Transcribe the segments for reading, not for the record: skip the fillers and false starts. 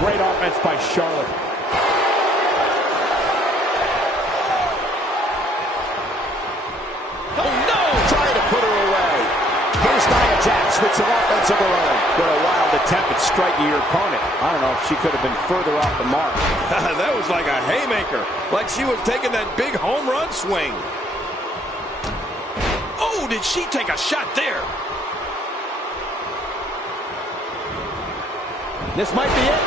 Great offense by Charlotte. Oh no! Trying to put her away. Here's Nia Jax with some offense of her own. What a wild attempt at striking your opponent. I don't know if she could have been further off the mark. That was like a haymaker. Like she was taking that big home run swing. Oh, did she take a shot there? This might be it.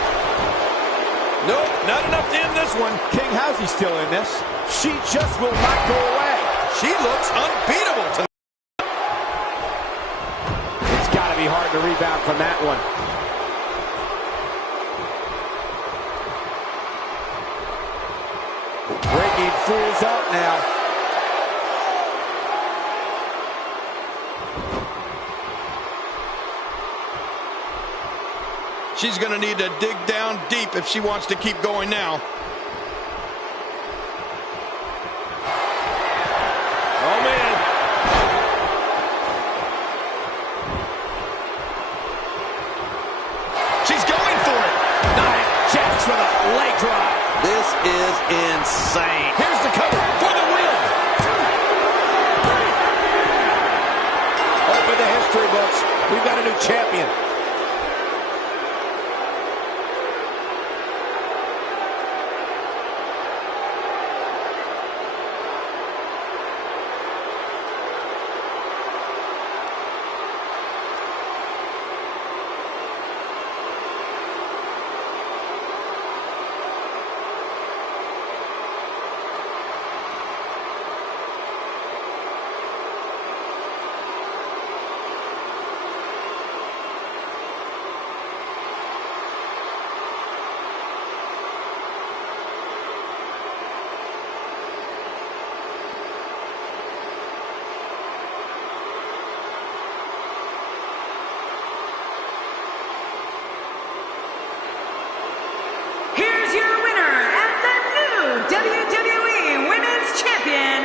Nope, not enough to end this one. King, how's he still in this? She just will not go away. She looks unbeatable tonight. It's got to be hard to rebound from that one. Breaking fools up now. She's going to need to dig down deep if she wants to keep going now. Oh, man. She's going for it. Nia Jax with a leg drive. This is insane. Here's the cover for the win. Open the history books. We've got a new champion. Here's your winner and the new WWE Women's Champion,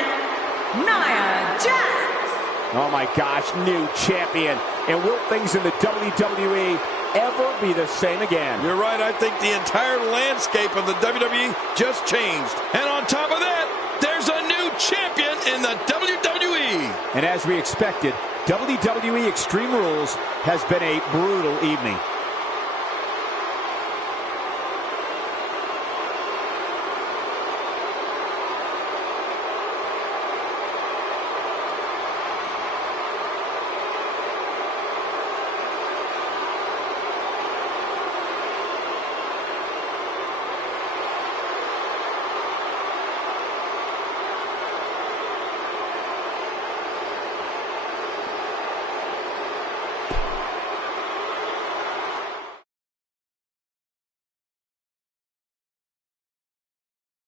Nia Jax. Oh my gosh, new champion. And will things in the WWE ever be the same again? You're right. I think the entire landscape of the WWE just changed. And on top of that, there's a new champion in the WWE. And as we expected, WWE Extreme Rules has been a brutal evening.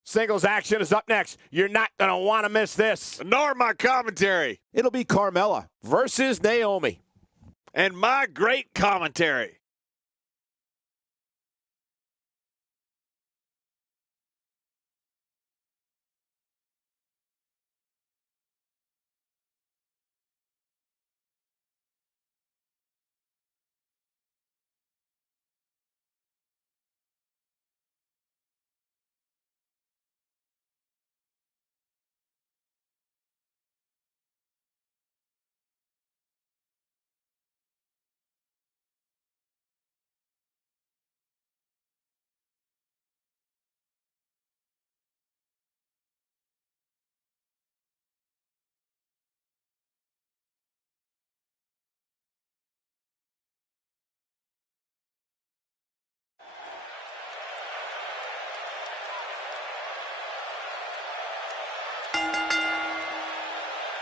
Singles action is up next. You're not going to want to miss this. Nor my commentary. It'll be Carmella versus Naomi. And my great commentary.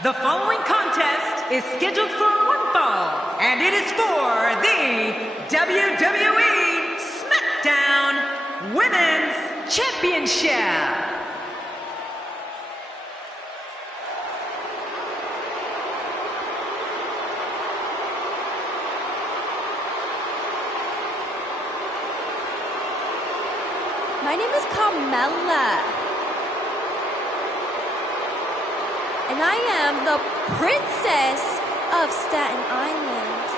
The following contest is scheduled for one fall, and it is for the WWE SmackDown Women's Championship. My name is Carmella. And I am the Princess of Staten Island.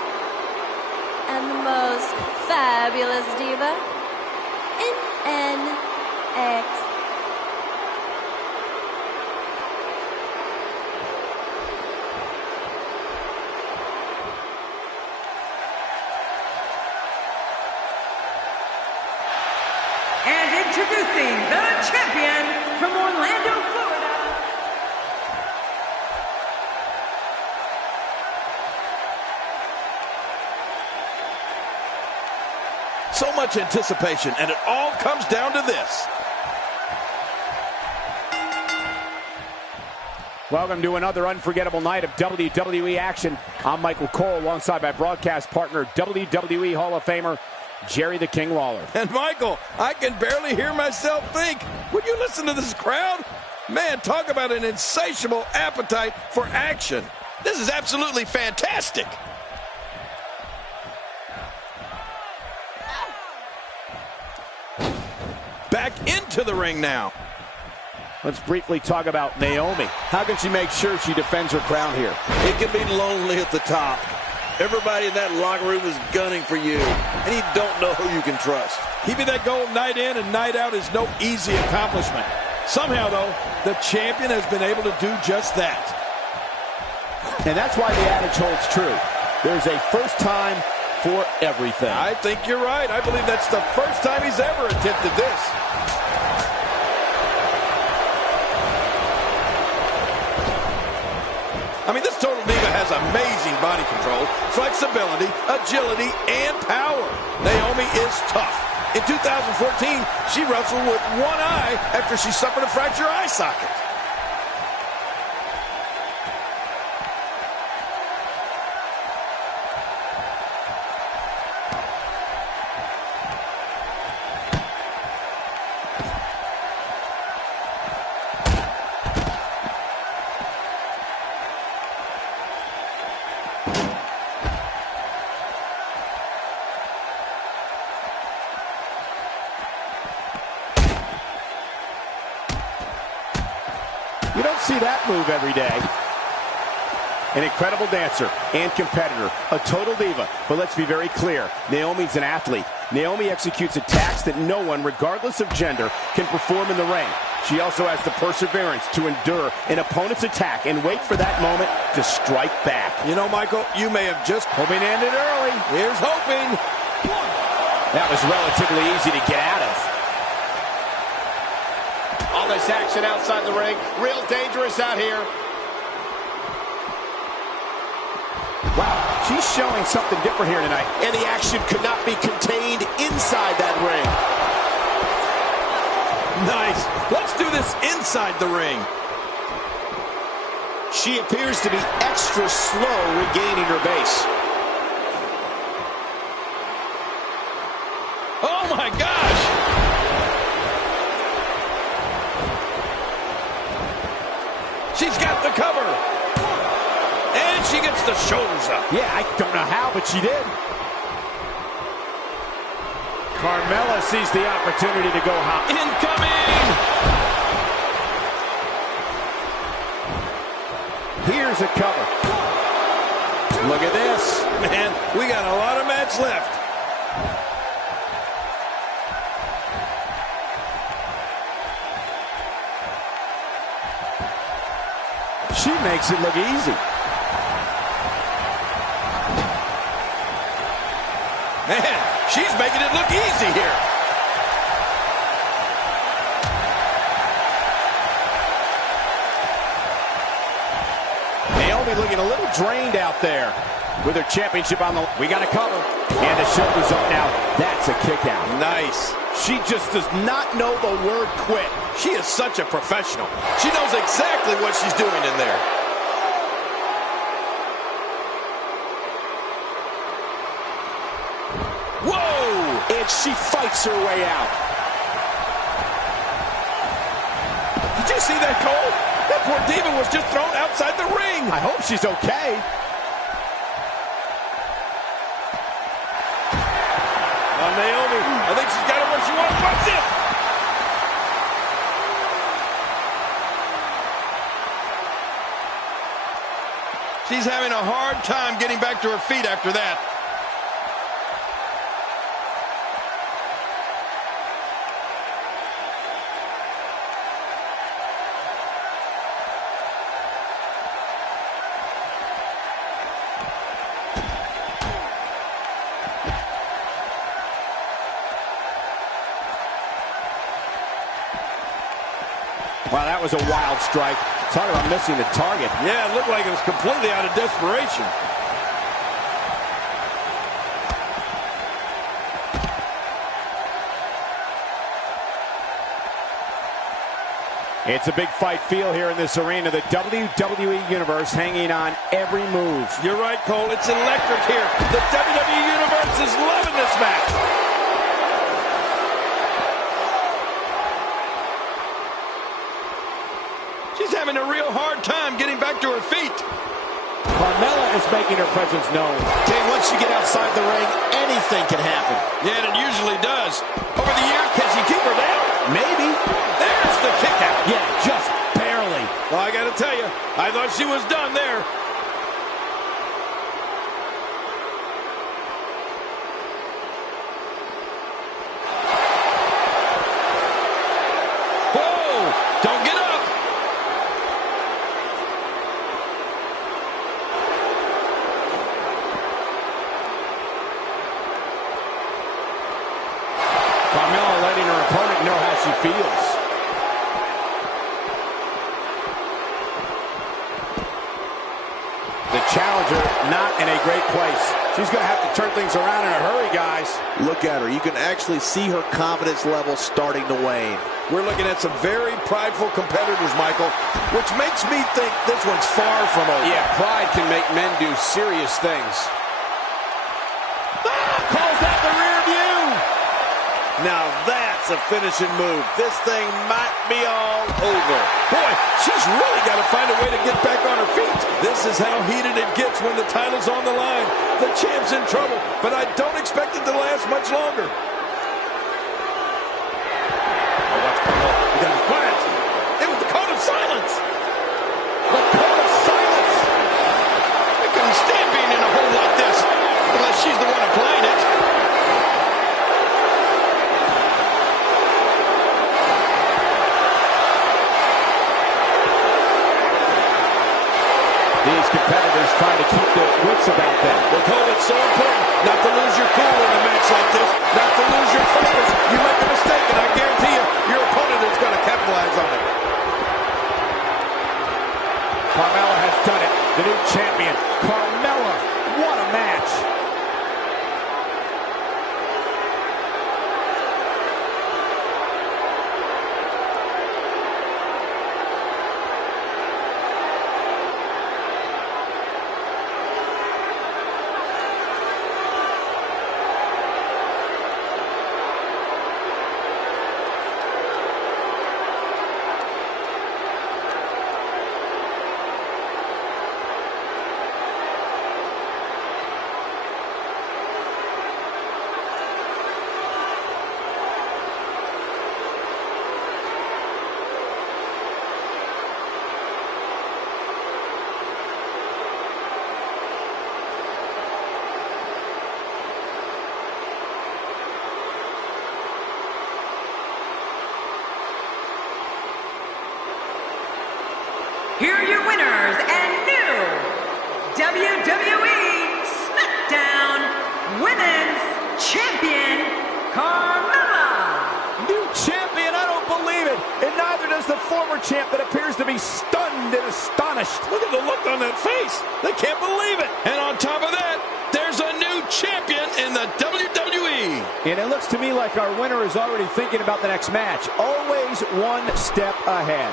And the most fabulous diva NXT. And introducing the champion from Orlando, Florida. So much anticipation, and it all comes down to this. Welcome to another unforgettable night of WWE action. I'm Michael Cole, alongside my broadcast partner, WWE Hall of Famer, Jerry the King Lawler. And Michael, I can barely hear myself think. Would you listen to this crowd? Man, talk about an insatiable appetite for action. This is absolutely fantastic. Back into the ring now. Let's briefly talk about Naomi. How can she make sure she defends her crown here? It can be lonely at the top. Everybody in that locker room is gunning for you, and you don't know who you can trust. Keeping that goal night in and night out is no easy accomplishment. Somehow, though, the champion has been able to do just that. And that's why the adage holds true. There's a first time for everything. I think you're right. I believe that's the first time he's ever attempted this. I mean, this Total Diva has amazing body control, flexibility, agility, and power. Naomi is tough. In 2014, she wrestled with one eye after she suffered a fractured eye socket. You don't see that move every day. An incredible dancer and competitor, a total diva. But let's be very clear, Naomi's an athlete. Naomi executes attacks that no one, regardless of gender, can perform in the ring. She also has the perseverance to endure an opponent's attack and wait for that moment to strike back. You know, Michael, you may have just hoping to end it early. Here's hoping. That was relatively easy to get out of. All this action outside the ring, real dangerous out here. Wow, she's showing something different here tonight. And the action could not be contained inside that ring. Nice. Let's do this inside the ring. She appears to be extra slow regaining her base. Oh my gosh! She's got the cover. And she gets the shoulders up. Yeah, I don't know how, but she did. Carmella sees the opportunity to go hot. Incoming! Here's a cover. Look at this. Man, we got a lot of match left. She makes it look easy. Man, she's making it look easy here. Naomi looking a little drained out there with her championship on the... We got a cover. And the shoulder's up now. That's a kick out. Nice. She just does not know the word quit. She is such a professional. She knows exactly what she's doing in there. Whoa! And she fights her way out. Did you see that, Cole? That poor diva was just thrown outside the ring. I hope she's okay. Naomi, I think she's got it where she wants. Watch this. She's having a hard time getting back to her feet after that. Wow, that was a wild strike. Talk about missing the target. Yeah, it looked like it was completely out of desperation. It's a big fight feel here in this arena. The WWE Universe hanging on every move. You're right, Cole. It's electric here. The WWE Universe is loving this match. She's having a real hard time getting back to her feet. Carmella is making her presence known. Okay, once you get outside the ring, anything can happen. Yeah, and it usually does. Over the years, can she keep her down? Maybe. There's the kick out. Yeah, just barely. Well, I got to tell you, I thought she was done there. Whoa! Don't get up. Carmella letting her opponent know how she feels. The challenger not in a great place. She's going to have to turn things around in a hurry, guys. Look at her. You can actually see her confidence level starting to wane. We're looking at some very prideful competitors, Michael, which makes me think this one's far from over. Yeah, pride can make men do serious things. Calls out the rear view. Now that's a finishing move. This thing might be all over. Boy, she's really got to find a way to get back on her feet. This is how heated it gets when the title's on the line. The champ's in trouble, but I don't expect it to last much longer. You got to be quiet. It was the code of silence. The code of silence. I couldn't stand being in a hole like this unless she's the one applying it. These competitors trying to keep their wits about them. Well, Cole, it's so important not to lose your cool in a match like this, not to lose your focus. You make a mistake, and I guarantee you, your opponent is going to capitalize on it. Carmella has done it. The new champion. Carmella, what a match. Here are your winners and new WWE SmackDown Women's Champion, Carmella. New champion, I don't believe it. And neither does the former champ that appears to be stunned and astonished. Look at the look on that face. They can't believe it. And on top of that, there's a new champion in the WWE. And it looks to me like our winner is already thinking about the next match. Always one step ahead.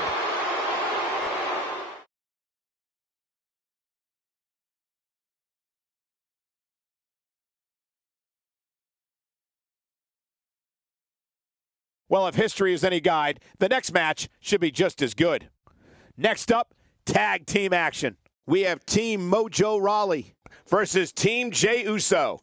Well, if history is any guide, the next match should be just as good. Next up, tag team action. We have Team Mojo Rawley versus Team Jey Uso.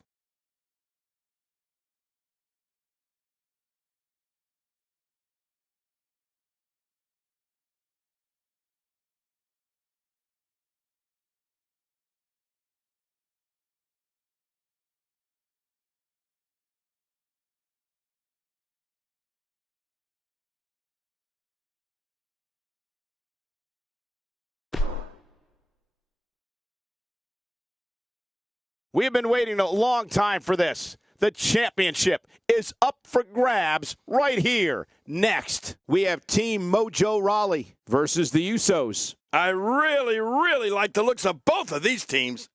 We have been waiting a long time for this. The championship is up for grabs right here. Next, we have Team Mojo Rawley versus the Usos. I really, really like the looks of both of these teams.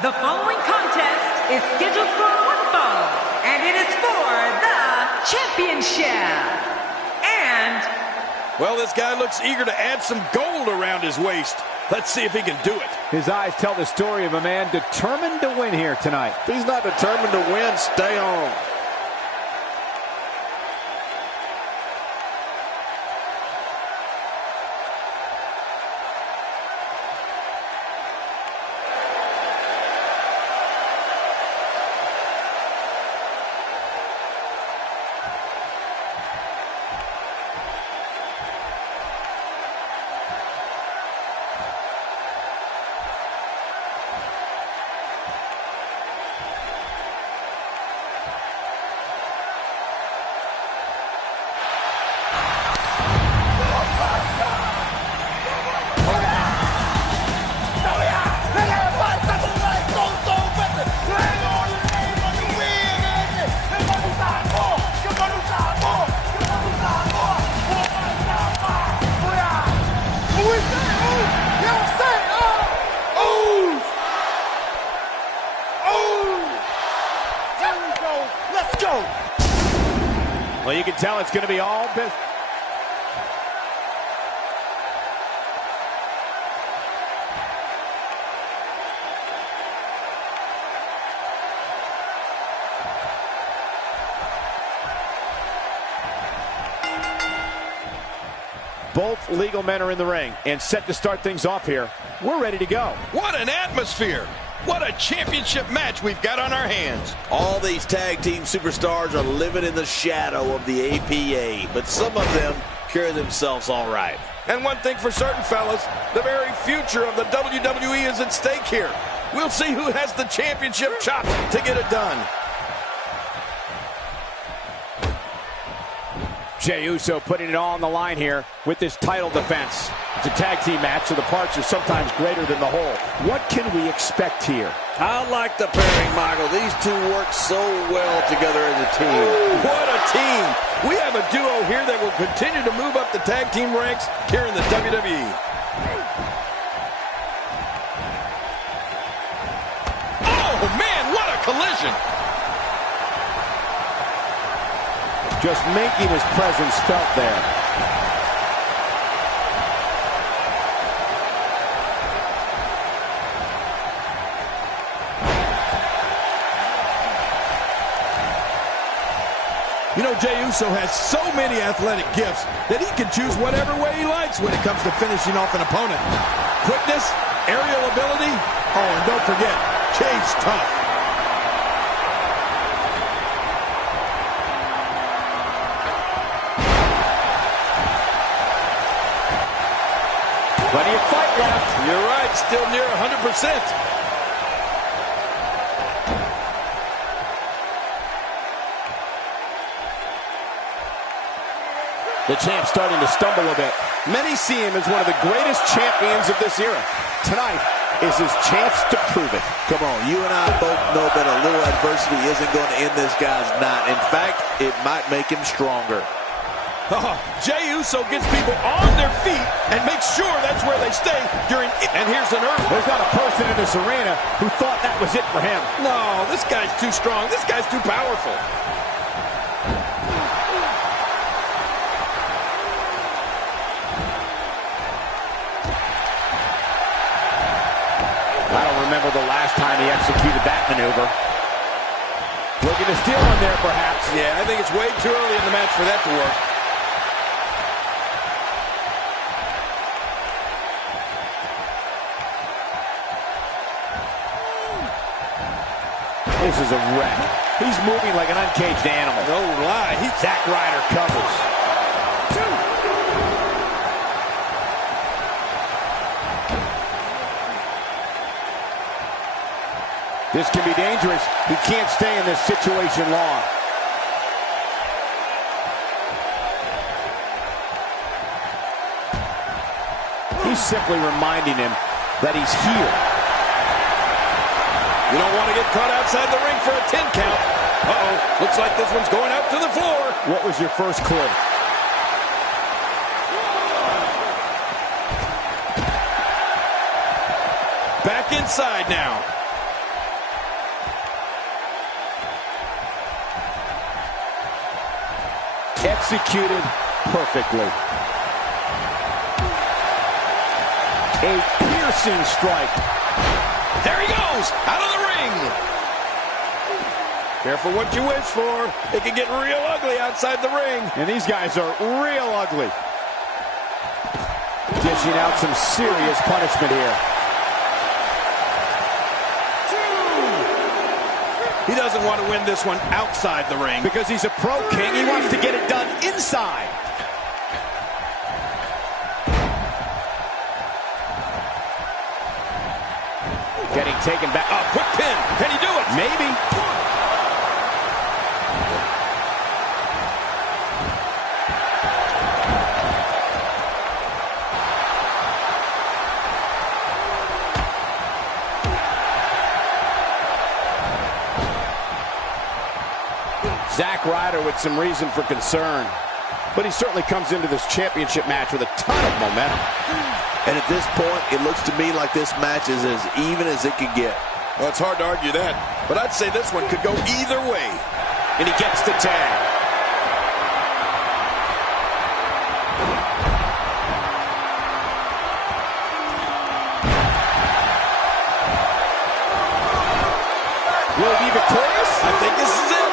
The following contest is scheduled for one fall, and it is for the championship. And Well, this guy looks eager to add some gold around his waist. Let's see if he can do it. His eyes tell the story of a man determined to win here tonight. If he's not determined to win, stay on. Well, you can tell it's going to be all business. Both legal men are in the ring and set to start things off here. We're ready to go. What an atmosphere. What a championship match we've got on our hands. All these tag team superstars are living in the shadow of the APA, but some of them carry themselves all right. And one thing for certain, fellas, the very future of the WWE is at stake here. We'll see who has the championship chops to get it done. Jey Uso putting it all on the line here with this title defense. It's a tag team match, so the parts are sometimes greater than the whole. What can we expect here? I like the pairing, Michael. These two work so well together as a team. What a team. We have a duo here that will continue to move up the tag team ranks here in the WWE. Oh, man, what a collision. Just making his presence felt there. You know, Jey Uso has so many athletic gifts that he can choose whatever way he likes when it comes to finishing off an opponent. Quickness, aerial ability, oh, and don't forget, cage tough. Plenty of fight left. You're right, still near 100%. The champ's starting to stumble a bit. Many see him as one of the greatest champions of this era. Tonight is his chance to prove it. Come on, you and I both know that a little adversity isn't going to end this guy's knot. In fact, it might make him stronger. Oh, Jey Uso gets people on their feet and makes sure that's where they stay during it. And here's an earth. There's not a person in this arena who thought that was it for him. No, this guy's too strong. This guy's too powerful. I don't remember the last time he executed that maneuver. Looking to steal on there, perhaps. Yeah, I think it's way too early in the match for that to work. This is a wreck. He's moving like an uncaged animal. No lie. Zack Ryder covers. This can be dangerous. He can't stay in this situation long. He's simply reminding him that he's here. You don't want to get caught outside the ring for a 10 count. Uh-oh. Looks like this one's going out to the floor. What was your first clue? Back inside now. Executed perfectly. A piercing strike. There he goes, out of the ring. Careful what you wish for. It can get real ugly outside the ring. And these guys are real ugly. Dishing out some serious punishment here. He doesn't want to win this one outside the ring. Because he's a pro king, he wants to get it done inside. Getting taken back. Oh, quick pin. Can he do it? Maybe. Zack Ryder with some reason for concern. But he certainly comes into this championship match with a ton of momentum. And at this point, it looks to me like this match is as even as it could get. Well, it's hard to argue that. But I'd say this one could go either way. And he gets the tag. Will he be victorious? I think this is it.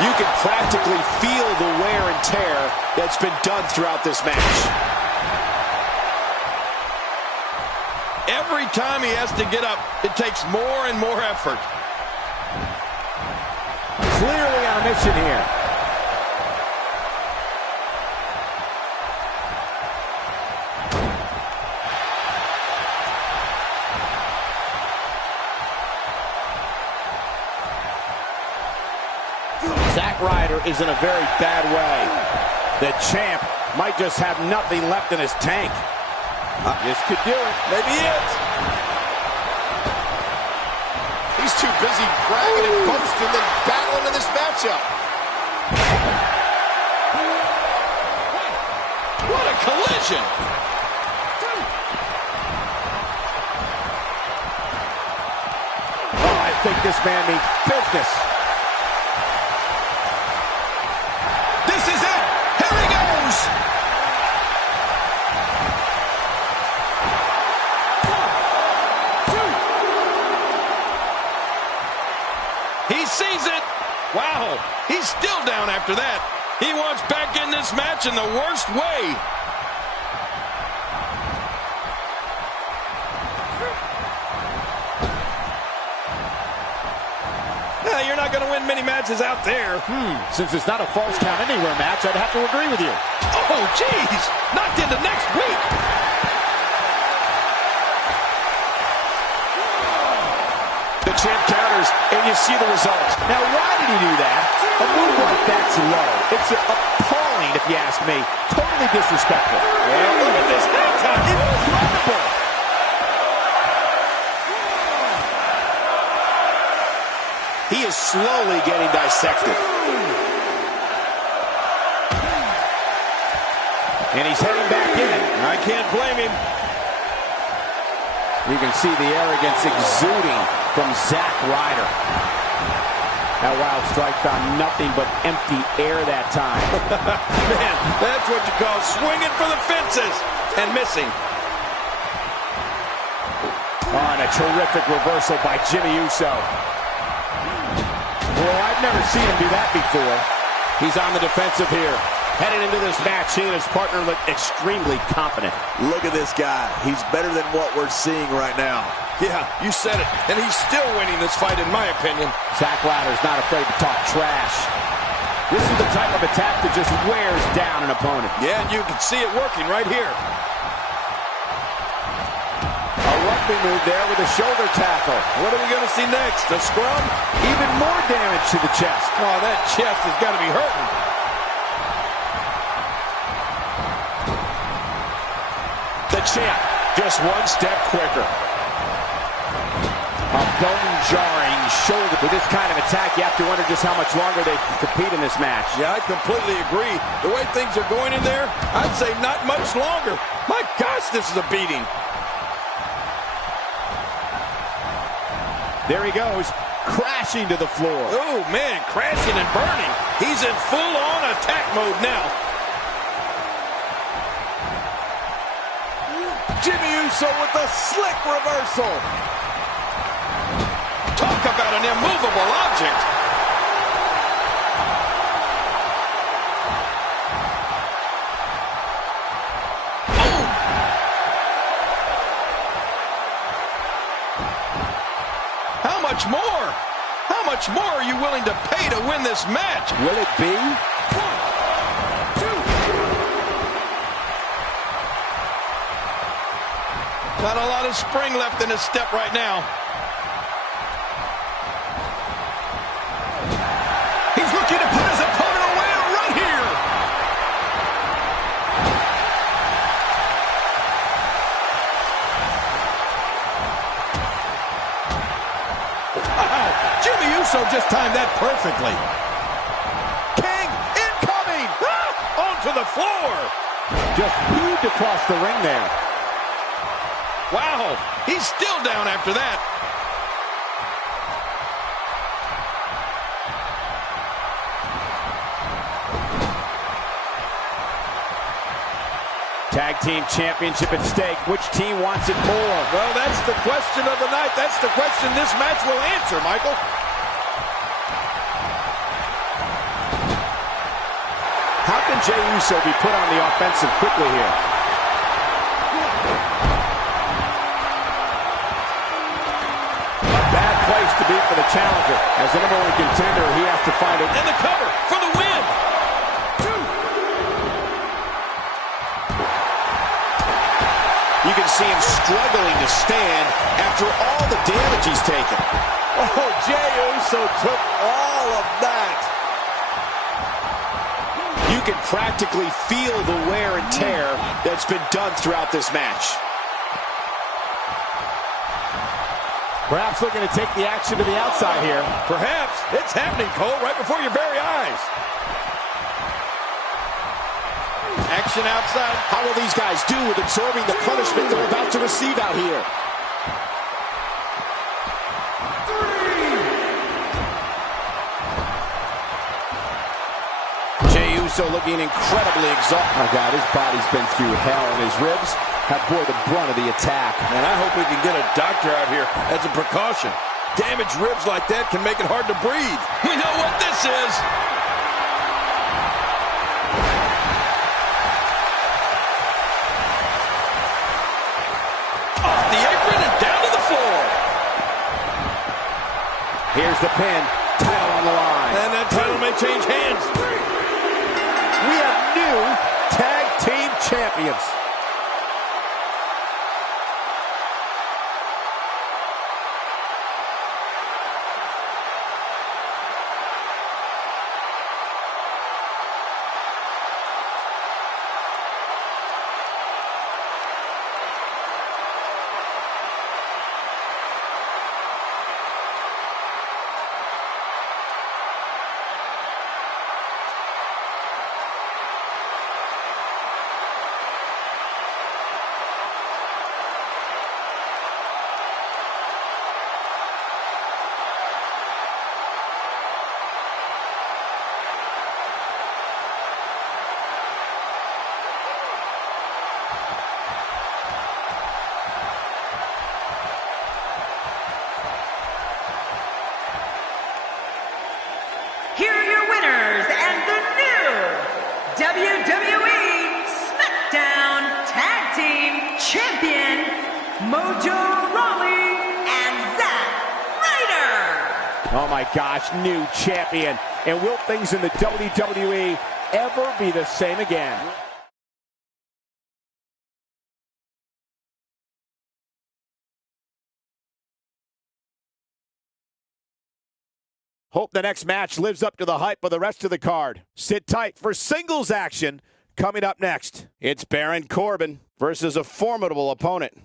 You can practically feel the wear and tear that's been done throughout this match. Every time he has to get up, it takes more and more effort. Clearly on a mission here. Zack Ryder is in a very bad way. The champ might just have nothing left in his tank. This could do it. Maybe it. He's too busy bragging and boasting than battling in this matchup. What a collision. Oh, I think this man means business. This is it. Here he goes. He sees it. Wow. He's still down after that. He wants back in this match in the worst way. not going to win many matches out there. Since it's not a false count anywhere match, I'd have to agree with you. Oh, jeez. Knocked into next week. The champ counters, and you see the results. Now, why did he do that? A move like that's low. It's appalling, if you ask me. Totally disrespectful. Well, look at this hang time. Incredible. He is slowly getting dissected. And he's heading back in. I can't blame him. You can see the arrogance exuding from Zack Ryder. That wild strike found nothing but empty air that time. Man, that's what you call swinging for the fences and missing. Oh, and a terrific reversal by Jimmy Uso. Well, I've never seen him do that before. He's on the defensive here. Headed into this match, he and his partner look extremely confident. Look at this guy. He's better than what we're seeing right now. Yeah, you said it. And he's still winning this fight, in my opinion. Zack Ryder's not afraid to talk trash. This is the type of attack that just wears down an opponent. Yeah, and you can see it working right here. A rugby move there with a shoulder tackle. What are we going to see next? A scrum? Even more damage to the chest. Oh, that chest has got to be hurting. The champ, just one step quicker. A bone-jarring shoulder. With this kind of attack, you have to wonder just how much longer they can compete in this match. Yeah, I completely agree. The way things are going in there, I'd say not much longer. My gosh, this is a beating. There he goes, crashing to the floor. Oh, man, crashing and burning. He's in full-on attack mode now. Jimmy Uso with a slick reversal. Talk about an immovable object. Oh. How much more? How much more are you willing to pay to win this match? Will it be? Not a lot of spring left in his step right now. He's looking to put his opponent away right here. Wow, Jimmy Uso just timed that perfectly. King incoming! Onto the floor. Just heaved across the ring there. Wow, he's still down after that. Tag team championship at stake. Which team wants it more? Well, that's the question of the night. That's the question this match will answer, Michael. How can Jey Uso be put on the offensive quickly here? Place to be for the challenger. As the number one contender, he has to find it. And the cover for the win. You can see him struggling to stand after all the damage he's taken. Oh, Jey Uso took all of that. You can practically feel the wear and tear that's been done throughout this match. Perhaps looking to take the action to the outside here. Perhaps. It's happening, Cole, right before your very eyes. Action outside. How will these guys do with absorbing the punishment they're about to receive out here? Jey Uso looking incredibly exhausted. Oh, God, his body's been through hell, and his ribs have bore the brunt of the attack. And I hope we can get a doctor out here as a precaution. Damaged ribs like that can make it hard to breathe. We know what this is. Off the apron and down to the floor. Here's the pin. Title on the they change hands. We have new tag team champions. Here are your winners and the new WWE SmackDown Tag Team Champion, Mojo Rawley and Zack Ryder. Oh my gosh, new champion. And will things in the WWE ever be the same again? Hope the next match lives up to the hype of the rest of the card. Sit tight for singles action coming up next. It's Baron Corbin versus a formidable opponent.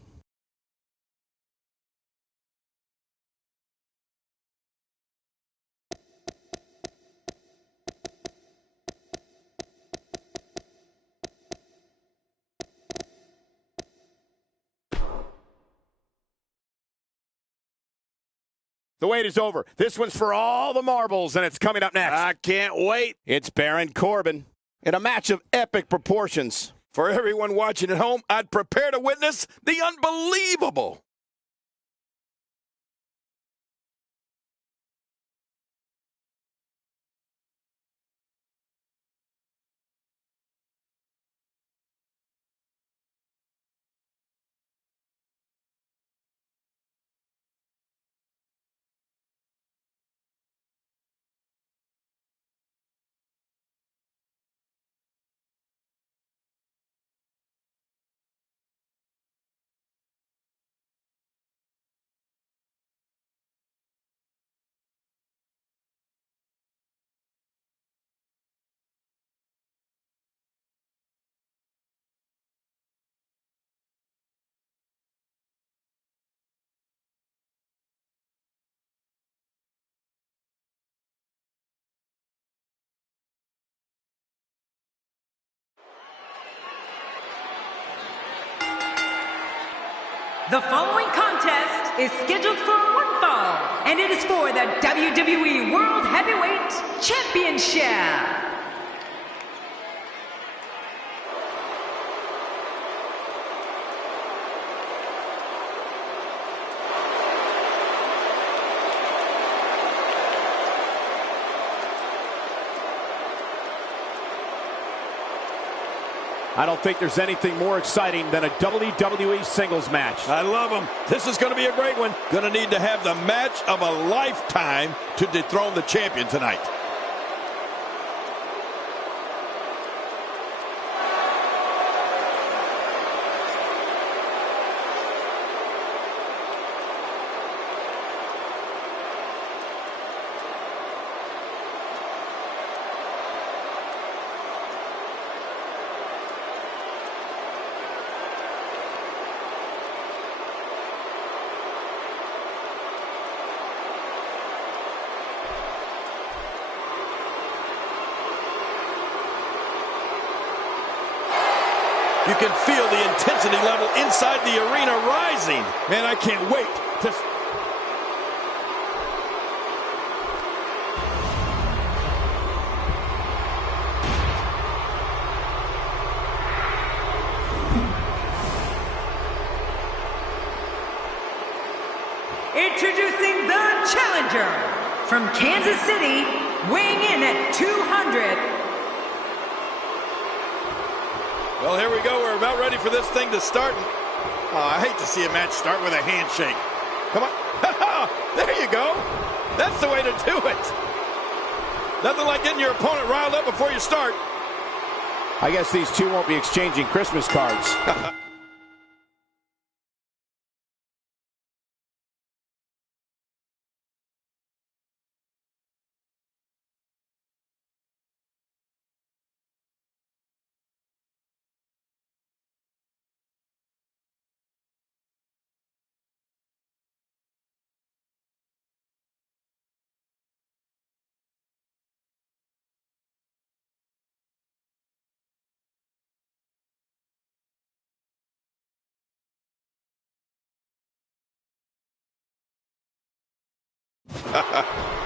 The wait is over. This one's for all the marbles, and it's coming up next. I can't wait. It's Baron Corbin in a match of epic proportions. For everyone watching at home, I'd prepare to witness the unbelievable. The following contest is scheduled for one fall, and it is for the WWE World Heavyweight Championship. I don't think there's anything more exciting than a WWE singles match. I love them. This is going to be a great one. Going to need to have the match of a lifetime to dethrone the champion tonight. You can feel the intensity level inside the arena rising. Man, I can't wait to... Introducing the challenger from Kansas City, weighing in at 200. Well, here we go. We're about ready for this thing to start. I hate to see a match start with a handshake. Come on. There you go. That's the way to do it. Nothing like getting your opponent riled up before you start. I guess these two won't be exchanging Christmas cards.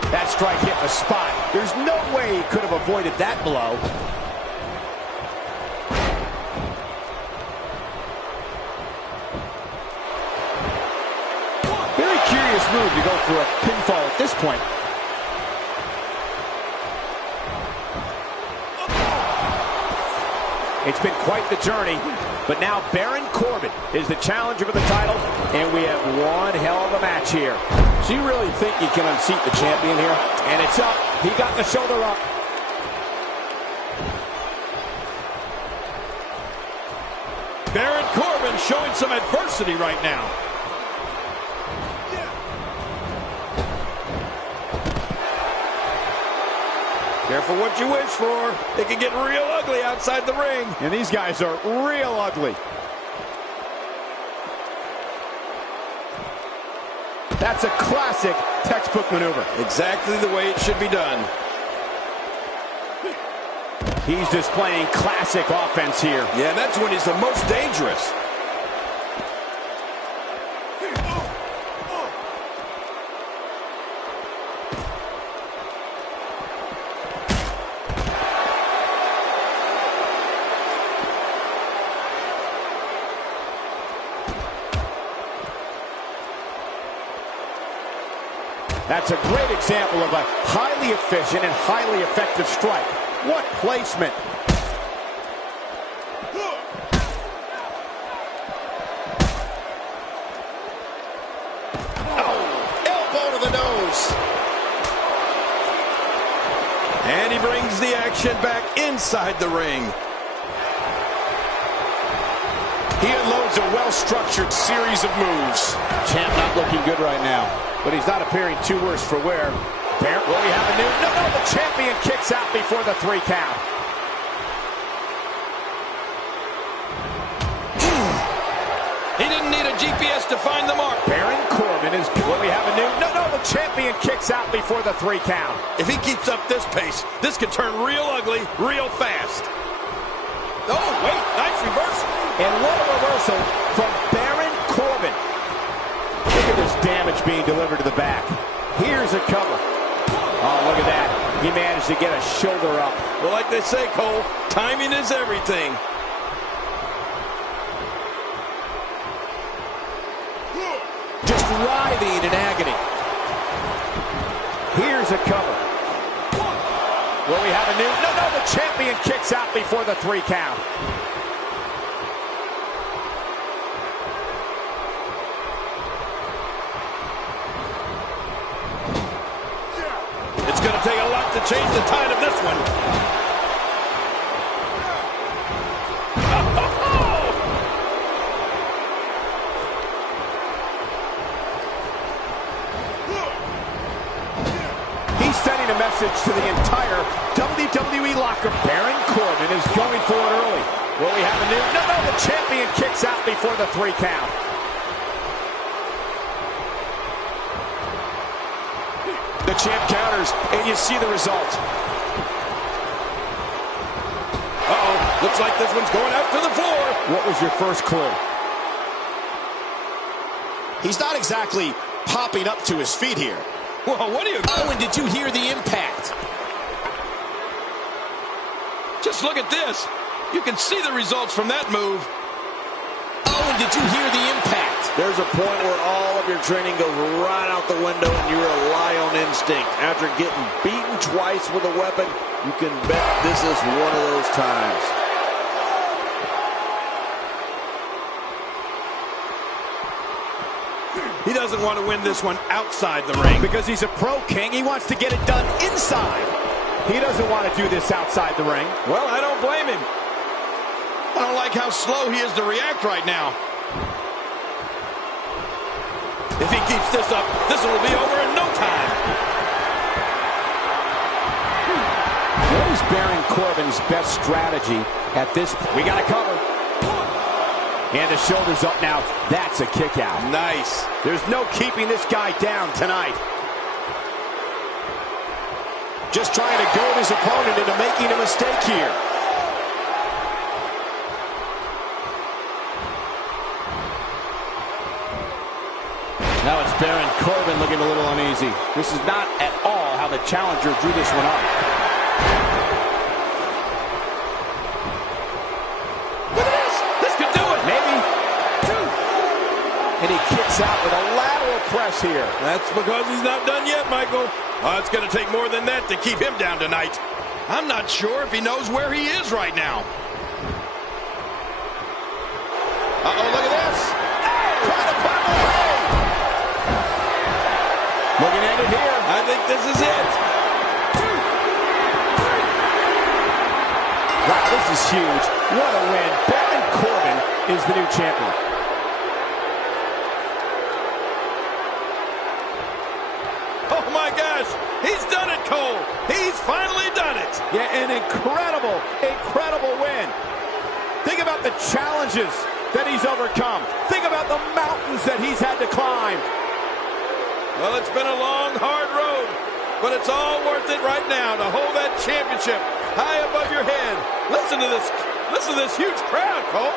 That strike hit the spot. There's no way he could have avoided that blow. Very curious move to go for a pinfall at this point. It's been quite the journey, but now Baron Corbin is the challenger for the title, and we have one hell of a match here. Do you really think you can unseat the champion here? And it's up. He got the shoulder up. Baron Corbin showing some adversity right now. Careful what you wish for. It can get real ugly outside the ring. And these guys are real ugly. That's a classic textbook maneuver. Exactly the way it should be done. He's displaying classic offense here. Yeah, that's when he's the most dangerous. That's a great example of a highly efficient and highly effective strike. What placement. Oh, elbow to the nose. And he brings the action back inside the ring. He unloads a well-structured series of moves. Champ not looking good right now, but he's not appearing too worse for wear. Will we have a new... No, the champion kicks out before the 3 count. He didn't need a GPS to find the mark. Baron Corbin is... Will we have a new... No, the champion kicks out before the 3 count. If he keeps up this pace, this could turn real ugly real fast. Oh, wait, nice reversal. And what a reversal from Baron Corbin. Look at this damage being delivered to the back. Here's a cover. Oh, look at that. He managed to get a shoulder up. Well, like they say, Cole, timing is everything. Just writhing in agony. Here's a cover. Will we have a new... No, the champion kicks out before the 3 count. It's going to take a lot to change the tide of this one. He's sending a message to the entire WWE locker. Baron Corbin is going for it early. Will we have a new... No, the champion kicks out before the 3 count. The champ counters, and you see the result. Uh-oh, looks like this one's going out to the floor. What was your first clue? He's not exactly popping up to his feet here. Whoa, what are you... Oh, and did you hear the impact? Just look at this. You can see the results from that move. Oh, and did you hear the impact? There's a point where all of your training goes right out the window and you rely on instinct. After getting beaten twice with a weapon, you can bet this is one of those times. He doesn't want to win this one outside the ring. Because he's a pro king, he wants to get it done inside. He doesn't want to do this outside the ring. Well, I don't blame him. I don't like how slow he is to react right now. If he keeps this up, this will be over in no time. What is Baron Corbin's best strategy at this point? We got to cover. And the shoulder's up now. That's a kick out. Nice. There's no keeping this guy down tonight. Just trying to goad his opponent into making a mistake here. Now it's Baron Corbin looking a little uneasy. This is not at all how the challenger drew this one up. Look at this. This could do it. Maybe. Two. And he kicks out with a lateral press here. That's because he's not done yet, Michael. It's going to take more than that to keep him down tonight. I'm not sure if he knows where he is right now. Uh-oh, look at this. Trying to put him away. Looking at it here. I think this is it. Wow, this is huge. What a win. Baron Corbin is the new champion. Oh, my gosh. He's done it, Cole. He's finally done it. Yeah, an incredible, incredible win. Think about the challenges that he's overcome. Think about the mountains that he's had to climb. Well, it's been a long, hard road, but it's all worth it right now to hold that championship high above your head. Listen to this. Listen to this huge crowd, Cole.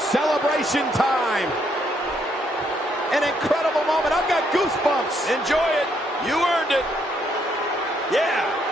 Celebration time. An incredible moment. I've got goosebumps. Enjoy it. You earned it. Yeah.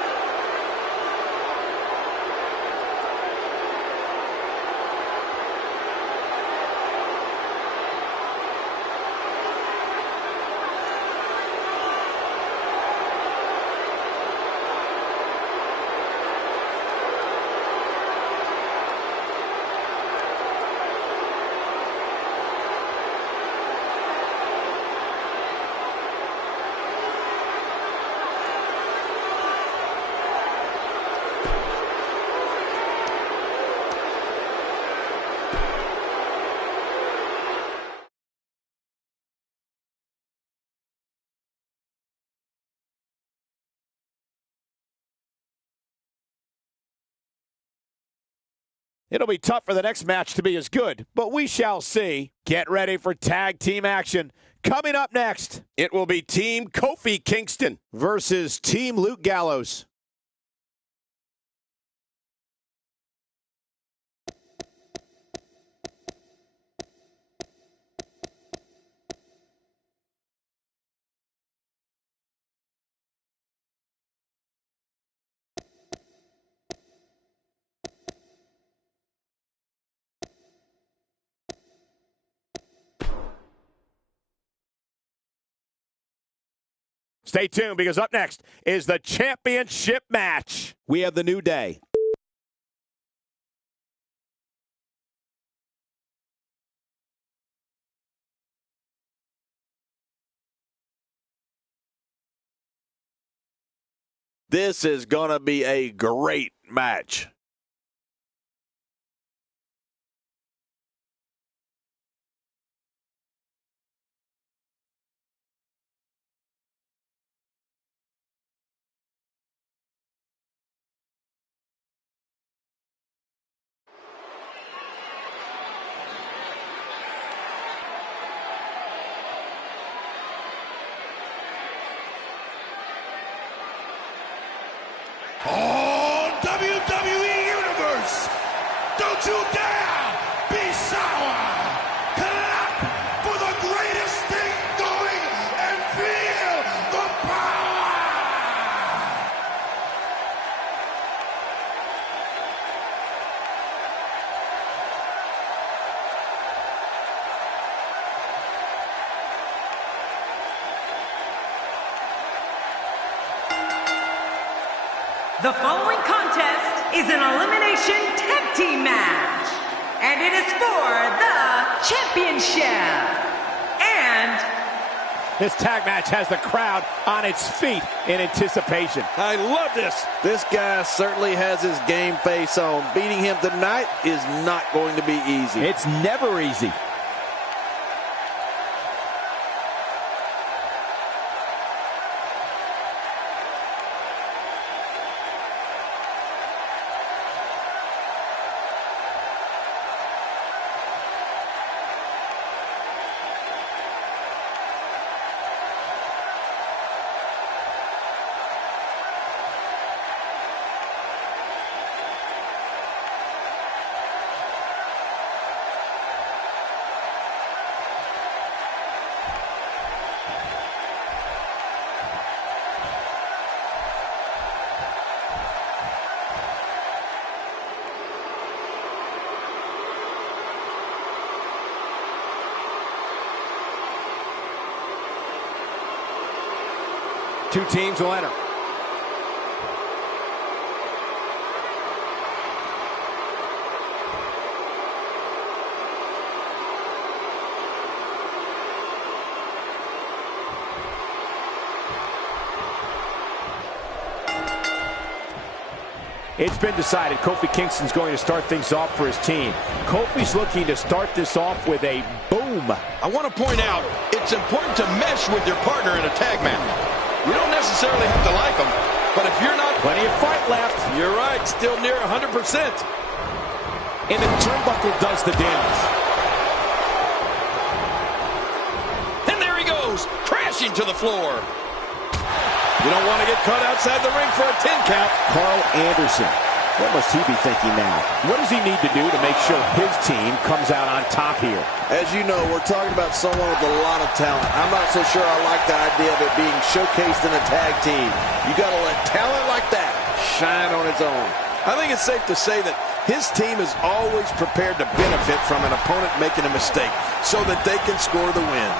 It'll be tough for the next match to be as good, but we shall see. Get ready for tag team action. Coming up next, it will be Team Kofi Kingston versus Team Luke Gallows. Stay tuned, because up next is the championship match. We have the New Day. This is going to be a great match. On WWE Universe, don't you dare be sour. Clap for the greatest thing going and feel the power. The following contest is an elimination tag team match, and it is for the championship. And This tag match has the crowd on its feet in anticipation. I love this. This guy certainly has his game face on. Beating him tonight is not going to be easy. It's never easy. Two teams will enter. It's been decided Kofi Kingston's going to start things off for his team. Kofi's looking to start this off with a boom. I want to point out, it's important to mesh with your partner in a tag match. You don't necessarily have to like them, but if you're not... Plenty of fight left. You're right, still near 100%. And the turnbuckle does the damage. And there he goes, crashing to the floor. You don't want to get caught outside the ring for a 10 count. Carl Anderson. What must he be thinking now? What does he need to do to make sure his team comes out on top here? As you know, we're talking about someone with a lot of talent. I'm not so sure I like the idea of it being showcased in a tag team. You got to let talent like that shine on its own. I think it's safe to say that his team is always prepared to benefit from an opponent making a mistake so that they can score the win.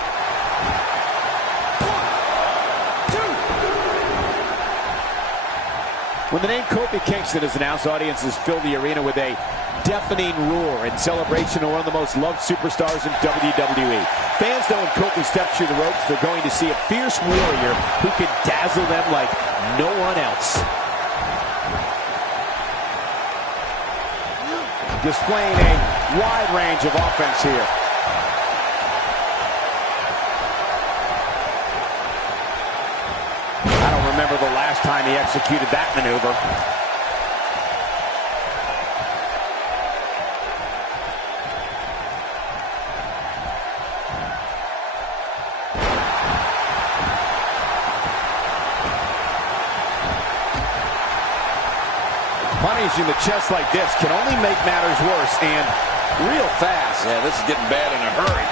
When the name Kofi Kingston is announced, audiences fill the arena with a deafening roar in celebration of one of the most loved superstars in WWE. Fans know when Kofi steps through the ropes, they're going to see a fierce warrior who can dazzle them like no one else. Displaying a wide range of offense here. Remember the last time he executed that maneuver. Punishing the chest like this can only make matters worse, and real fast. Yeah, this is getting bad in a hurry.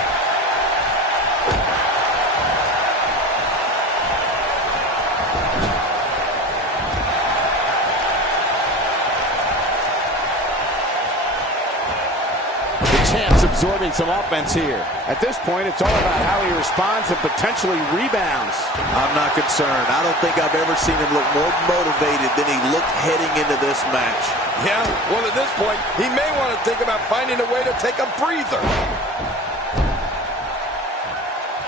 Absorbing some offense here. At this point, it's all about how he responds and potentially rebounds. I'm not concerned. I don't think I've ever seen him look more motivated than he looked heading into this match. Yeah, well, at this point, he may want to think about finding a way to take a breather.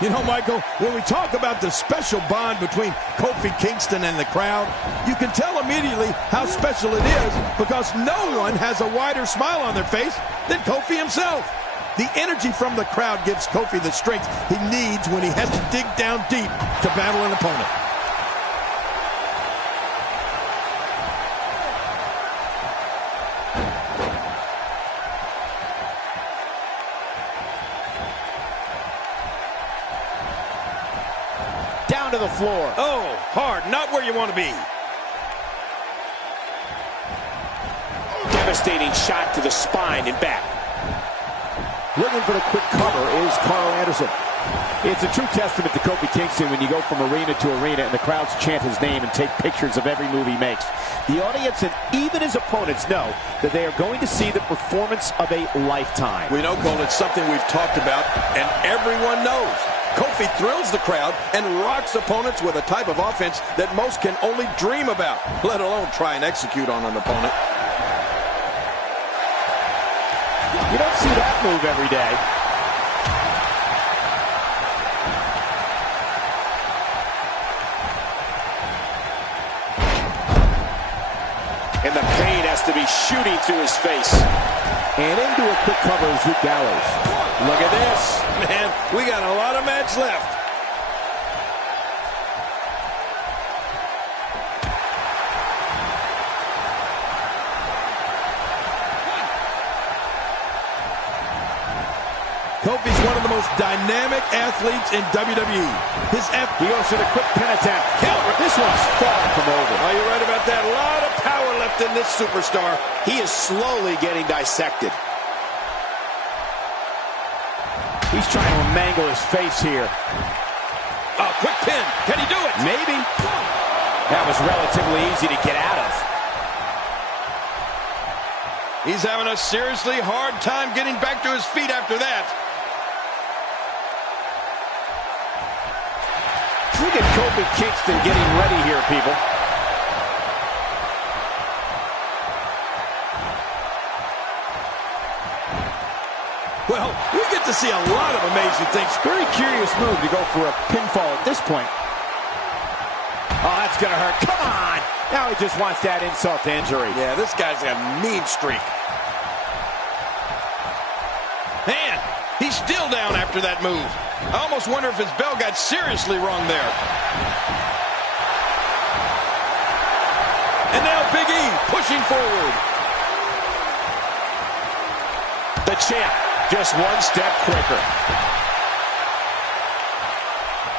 You know, Michael, when we talk about the special bond between Kofi Kingston and the crowd, you can tell immediately how special it is because no one has a wider smile on their face than Kofi himself. The energy from the crowd gives Kofi the strength he needs when he has to dig down deep to battle an opponent. Down to the floor. Oh, hard, not where you want to be. Devastating shot to the spine and back. Looking for the quick cover is Carl Anderson. It's a true testament to Kofi Kingston when you go from arena to arena and the crowds chant his name and take pictures of every move he makes. The audience and even his opponents know that they are going to see the performance of a lifetime. We know, Cole, it's something we've talked about, and everyone knows. Kofi thrills the crowd and rocks opponents with a type of offense that most can only dream about, let alone try and execute on an opponent. You don't see that move every day. has to be shooting through his face. And into a quick cover is Luke Gallows. Look at this. Man, we got a lot of match left. Kofi's one of the most dynamic athletes in WWE. He goes for the quick pin attempt. This one's far from over. Oh, you're right about that. A lot of power left in this superstar. He is slowly getting dissected. He's trying to mangle his face here. Oh, quick pin. Can he do it? Maybe. That was relatively easy to get out of. He's having a seriously hard time getting back to his feet after that. Look at Kofi Kingston getting ready here, people. Well, we get to see a lot of amazing things. Very curious move to go for a pinfall at this point. Oh, that's going to hurt. Come on! Now he just wants that insult to injury. Yeah, this guy's got a mean streak. Man, he's still down after that move. I almost wonder if his bell got seriously wrong there. And now Big E pushing forward. The champ, just one step quicker.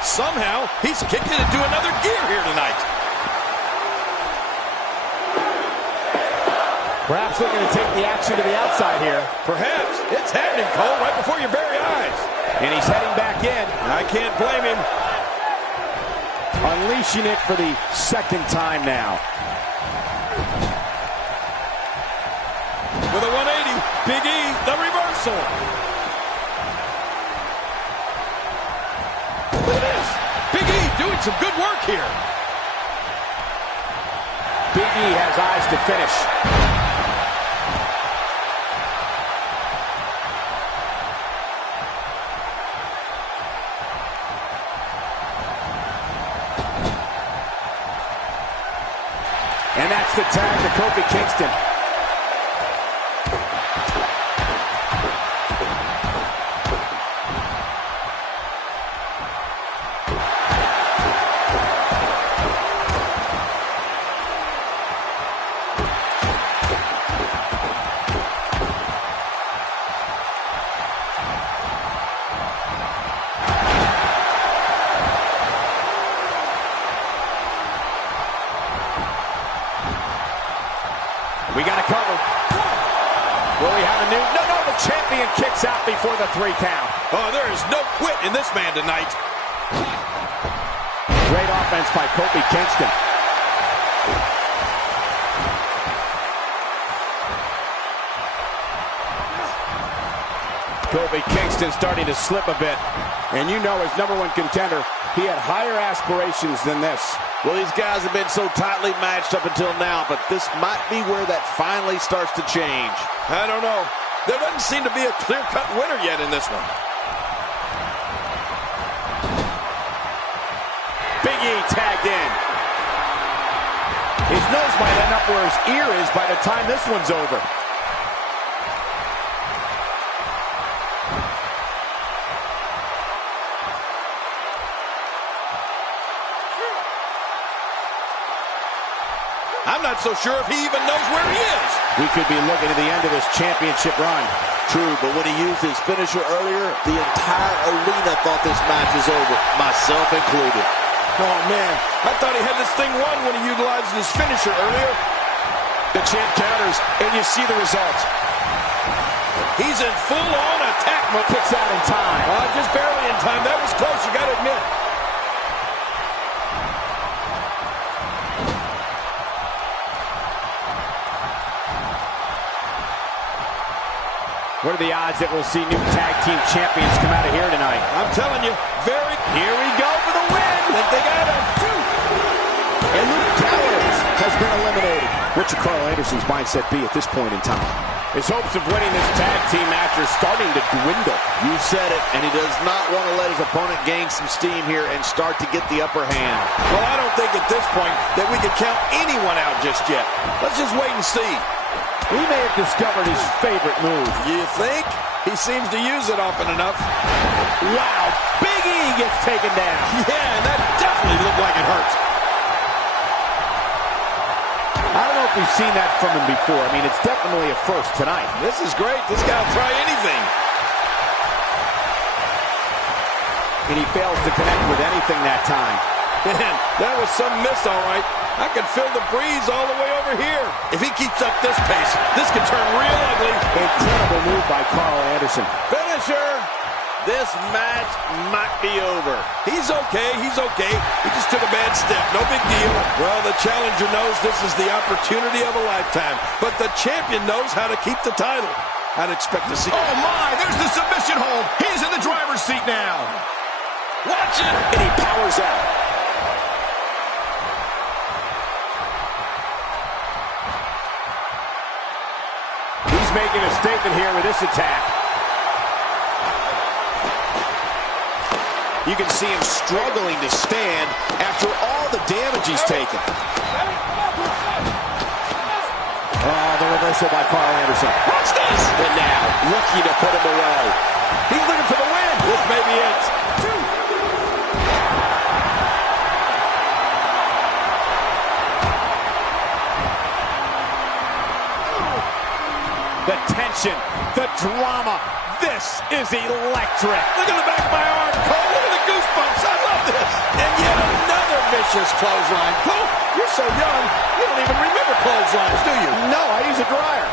Somehow, he's kicked it into another gear here tonight. Perhaps looking to take the action to the outside here. Perhaps. It's happening, Cole, right before your very eyes. And he's heading back in. I can't blame him. Unleashing it for the second time now. With a 180, Big E, the reversal. Look at this. Big E doing some good work here. Big E has eyes to finish. And that's the tag to Kofi Kingston. We got a cover. Will we have a new? No, the champion kicks out before the 3 count. Oh, there is no quit in this man tonight. Great offense by Kofi Kingston. Kofi Kingston starting to slip a bit. And you know, as #1 contender, he had higher aspirations than this. Well, these guys have been so tightly matched up until now, but this might be where that finally starts to change. I don't know. There doesn't seem to be a clear-cut winner yet in this one. Big E tagged in. His nose might end up where his ear is by the time this one's over. I'm not so sure if he even knows where he is. We could be looking at the end of his championship run. True, but when he used his finisher earlier, the entire arena thought this match was over, myself included. Oh, man. I thought he had this thing won when he utilized his finisher earlier. The champ counters, and you see the result. He's in full-on attack mode. Kicks out in time. Just barely in time. That was close, you got to admit. What are the odds that we'll see new tag team champions come out of here tonight? I'm telling you, Here we go for the win! think they got him. And Luke Gallows has been eliminated. What should Carl Anderson's mindset be at this point in time? His hopes of winning this tag team match are starting to dwindle. You said it, and he does not want to let his opponent gain some steam here and start to get the upper hand. Well, I don't think at this point that we can count anyone out just yet. Let's just wait and see. He may have discovered his favorite move. You think? He seems to use it often enough. Wow, Big E gets taken down. Yeah, and that definitely looked like it hurt. I don't know if we've seen that from him before. I mean, it's definitely a first tonight. This is great. This guy will try anything. And he fails to connect with anything that time. Man, that was some miss, all right. I can feel the breeze all the way over here. If he keeps up this pace, this could turn real ugly. Incredible move by Carl Anderson. Finisher. This match might be over. He's okay. He's okay. He just took a bad step. No big deal. Well, the challenger knows this is the opportunity of a lifetime. But the champion knows how to keep the title. I'd expect to see... Oh, my! There's the submission hold. He's in the driver's seat now. Watch it! And he powers out. He's making a statement here with this attack. You can see him struggling to stand after all the damage he's taken. Oh, the reversal by Carl Anderson. Watch this! And now, looking to put him away. He's looking for the win. This may be it. The tension, the drama. This is electric. Look at the back of my arm, Cole. Look at the goosebumps. I love this. And yet another vicious clothesline. Cole, you're so young, you don't even remember clotheslines, do you? No, I use a dryer.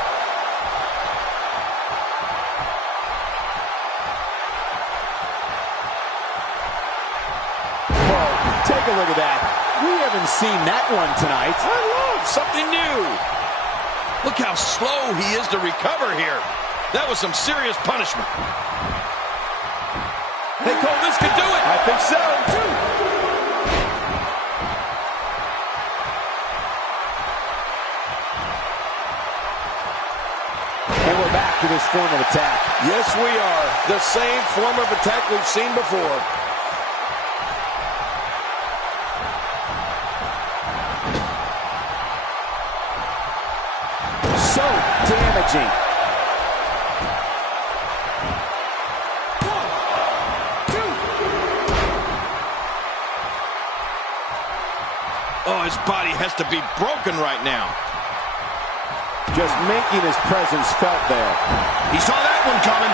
Whoa, take a look at that. We haven't seen that one tonight. I love something new. Look how slow he is to recover here. That was some serious punishment. Hey, Cole, this could do it. I think so. And we're back to this form of attack. Yes, we are. The same form of attack we've seen before. So damaging. Oh, his body has to be broken right now. Just making his presence felt there. He saw that one coming.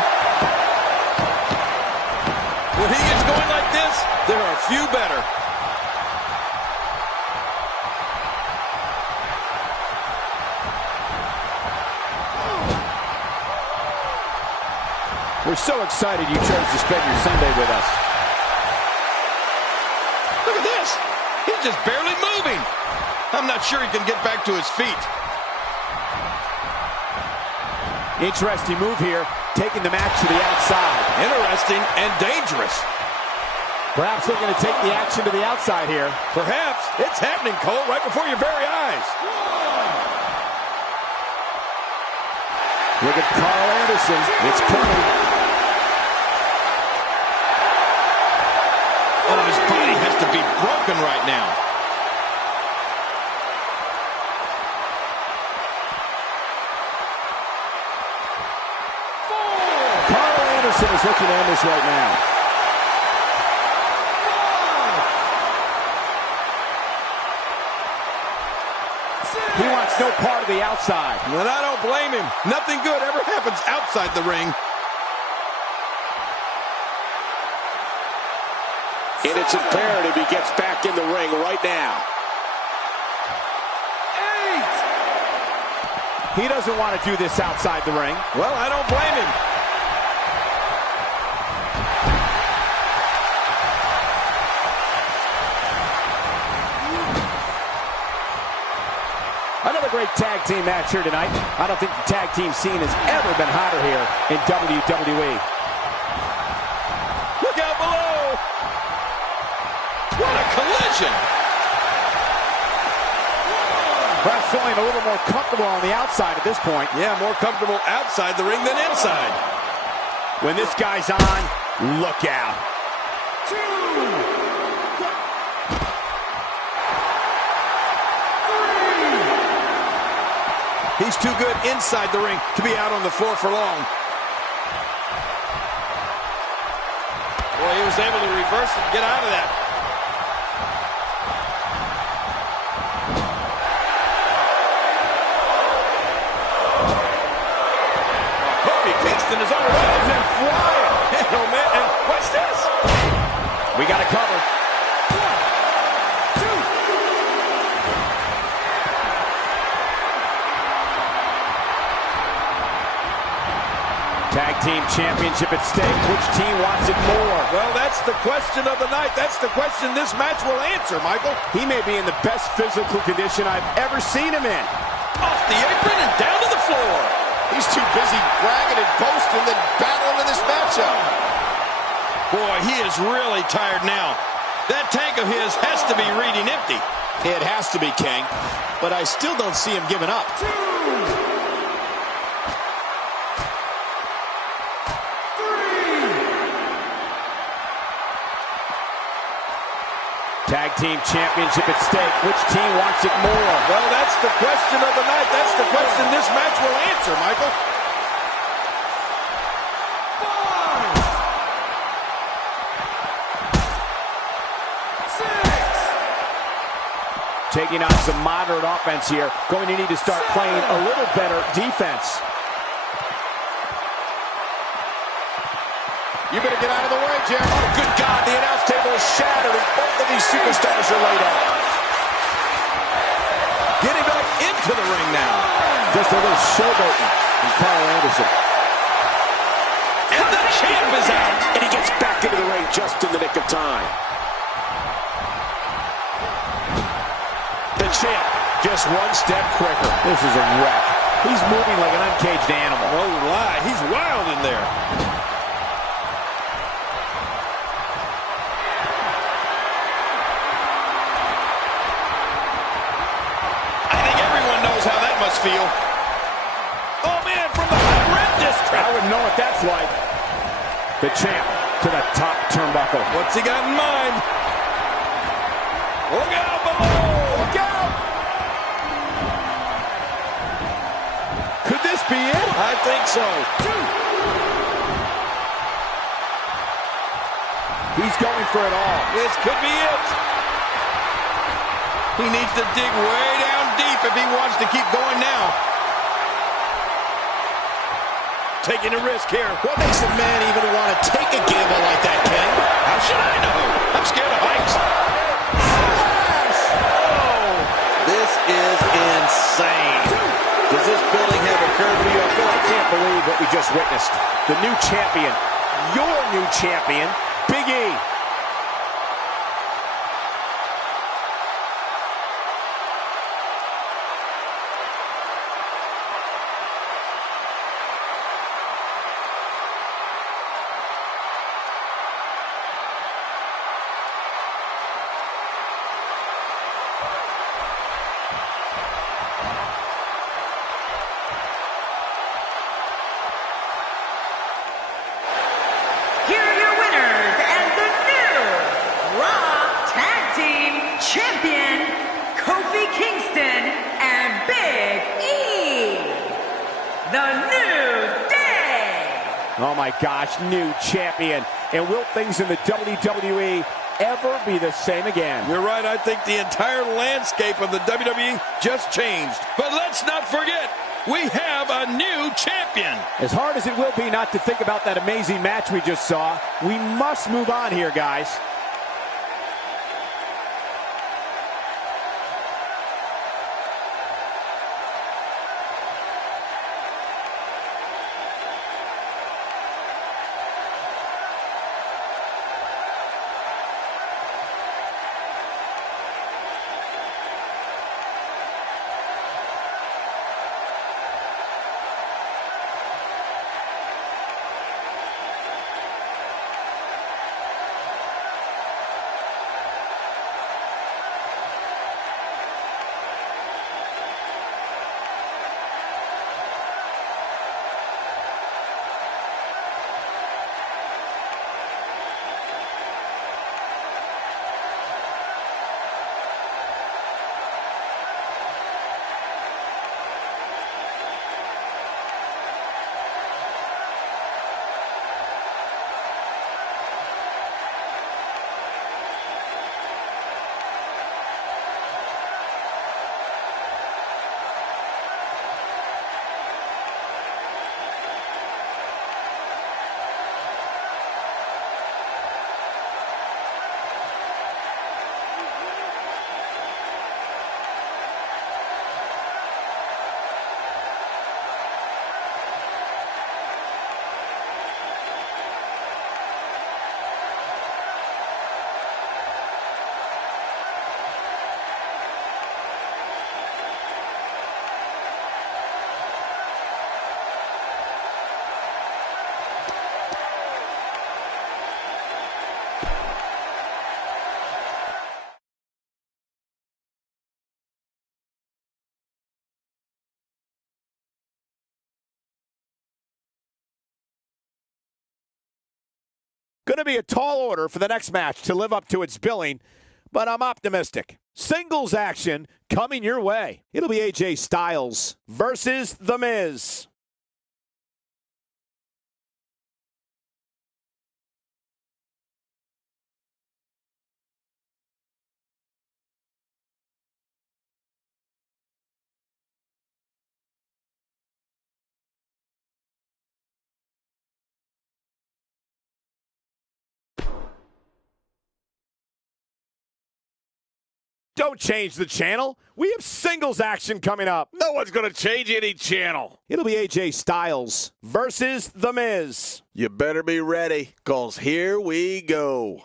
When he gets going like this, there are few better. We're so excited you chose to spend your Sunday with us. Look at this. He's just barely moving. I'm not sure he can get back to his feet. Interesting move here, taking the match to the outside. Interesting and dangerous. Perhaps looking to take the action to the outside here. Perhaps. It's happening, Cole, right before your very eyes. Look at Carl Anderson. It's coming. Oh, his body has to be broken right now. Carl Anderson is looking to end this right now. He wants no part of the outside. And I don't blame him. Nothing good ever happens outside the ring. And it's imperative he gets back in the ring right now. 8. He doesn't want to do this outside the ring. Well, I don't blame him. Another great tag team match here tonight. I don't think the tag team scene has ever been hotter here in WWE. Look out below! What a collision! Perhaps feeling a little more comfortable on the outside at this point. Yeah, more comfortable outside the ring than inside. When this guy's on, look out. 2. He's too good inside the ring to be out on the floor for long. Boy, he was able to reverse it and get out of that. Kofi Kingston is on the rise and flying. Oh, man, and what's this? We got to cover. Tag team championship at stake. Which team wants it more? Well, that's the question of the night. That's the question this match will answer, Michael. He may be in the best physical condition I've ever seen him in. Off the apron and down to the floor. He's too busy bragging and boasting than battling in this matchup. Boy, he is really tired now. That tank of his has to be reading empty. It has to be, King. But I still don't see him giving up. Tag team championship at stake. Which team wants it more? Well, that's the question of the night. That's the question this match will answer, Michael. 5, 6. Taking on some moderate offense here. Going to need to start playing a little better defense. You better get out of the way, Jim. Oh, good God. The announce table is shattered and both of these superstars are laid out. Getting back into the ring now. Just a little showboating from Carl Anderson. And the champ is out. And he gets back into the ring just in the nick of time. The champ just one step quicker. This is a wreck. He's moving like an uncaged animal. No lie. He's wild in there. Feel. Oh, man, from the high red district. I would know what that's like. The champ to the top turnbuckle. What's he got in mind? Look out below. Look out. Could this be it? I think so. He's going for it all. This could be it. He needs to dig way down deep if he wants to keep going now. Taking a risk here. What makes a man even want to take a gamble like that, Ken? How should I know? I'm scared of heights. Oh, this is insane. Does this building have a curve for you? I can't believe what we just witnessed. The new champion, your new champion, Big E. Champion, Kofi Kingston and Big E. The New Day. Oh my gosh, new champion. And will things in the WWE ever be the same again? You're right. I think the entire landscape of the WWE just changed. But let's not forget, we have a new champion. As hard as it will be not to think about that amazing match we just saw, we must move on here, guys. Going to be a tall order for the next match to live up to its billing, but I'm optimistic. Singles action coming your way. It'll be AJ Styles versus The Miz. Don't change the channel. We have singles action coming up. No one's going to change any channel. It'll be AJ Styles versus The Miz. You better be ready, because here we go.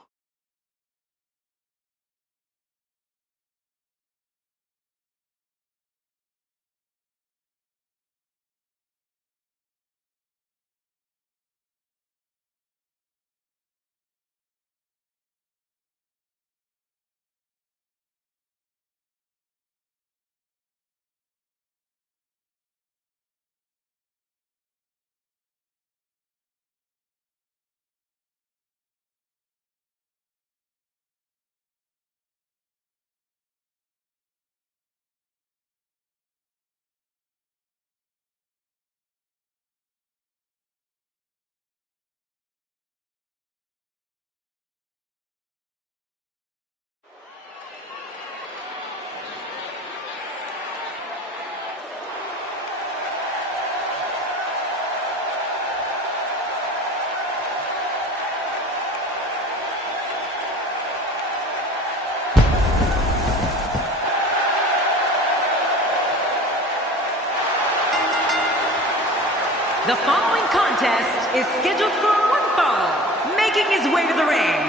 The following contest is scheduled for one fall. Making his way to the ring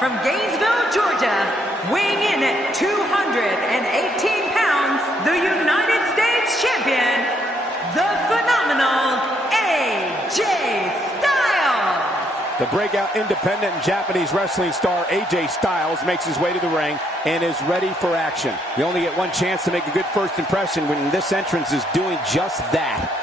from Gainesville, Georgia, weighing in at 218 pounds, the United States champion, the phenomenal AJ Styles. The breakout independent and Japanese wrestling star AJ Styles makes his way to the ring and is ready for action. You only get one chance to make a good first impression when this entrance is doing just that.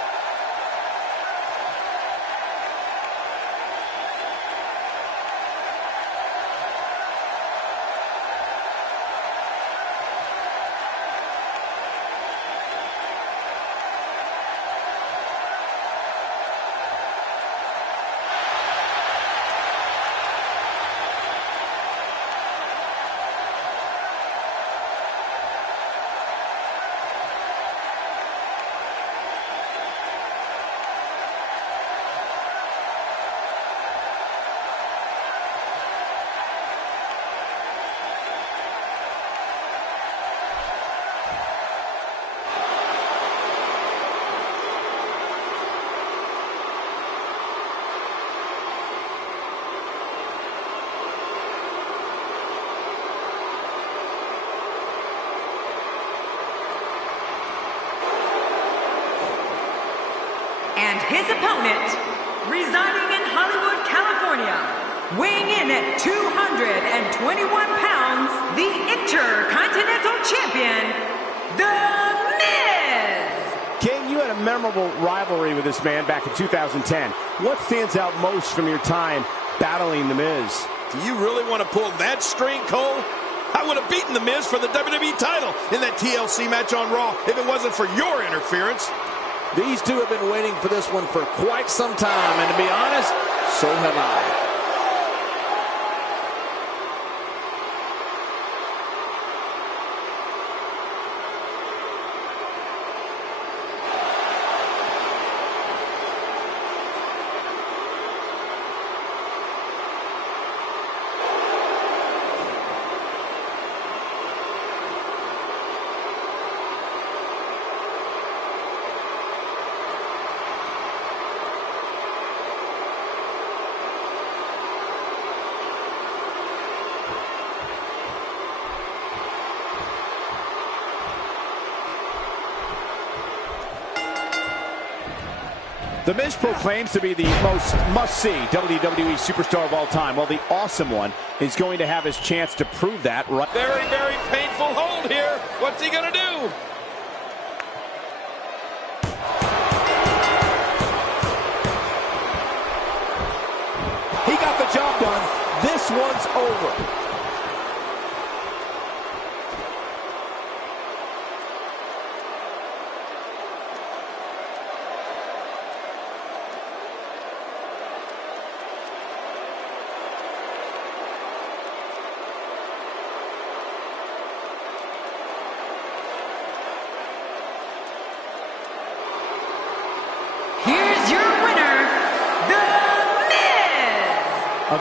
And his opponent, residing in Hollywood, California, weighing in at 221 pounds, the Intercontinental Champion, The Miz! King, you had a memorable rivalry with this man back in 2010. What stands out most from your time battling The Miz? Do you really want to pull that string, Cole? I would have beaten The Miz for the WWE title in that TLC match on Raw if it wasn't for your interference. These two have been waiting for this one for quite some time, and to be honest, so have I. The Miz proclaims to be the most must-see WWE superstar of all time, while the Awesome One is going to have his chance to prove that right. Very, very painful hold here. What's he going to do? He got the job done.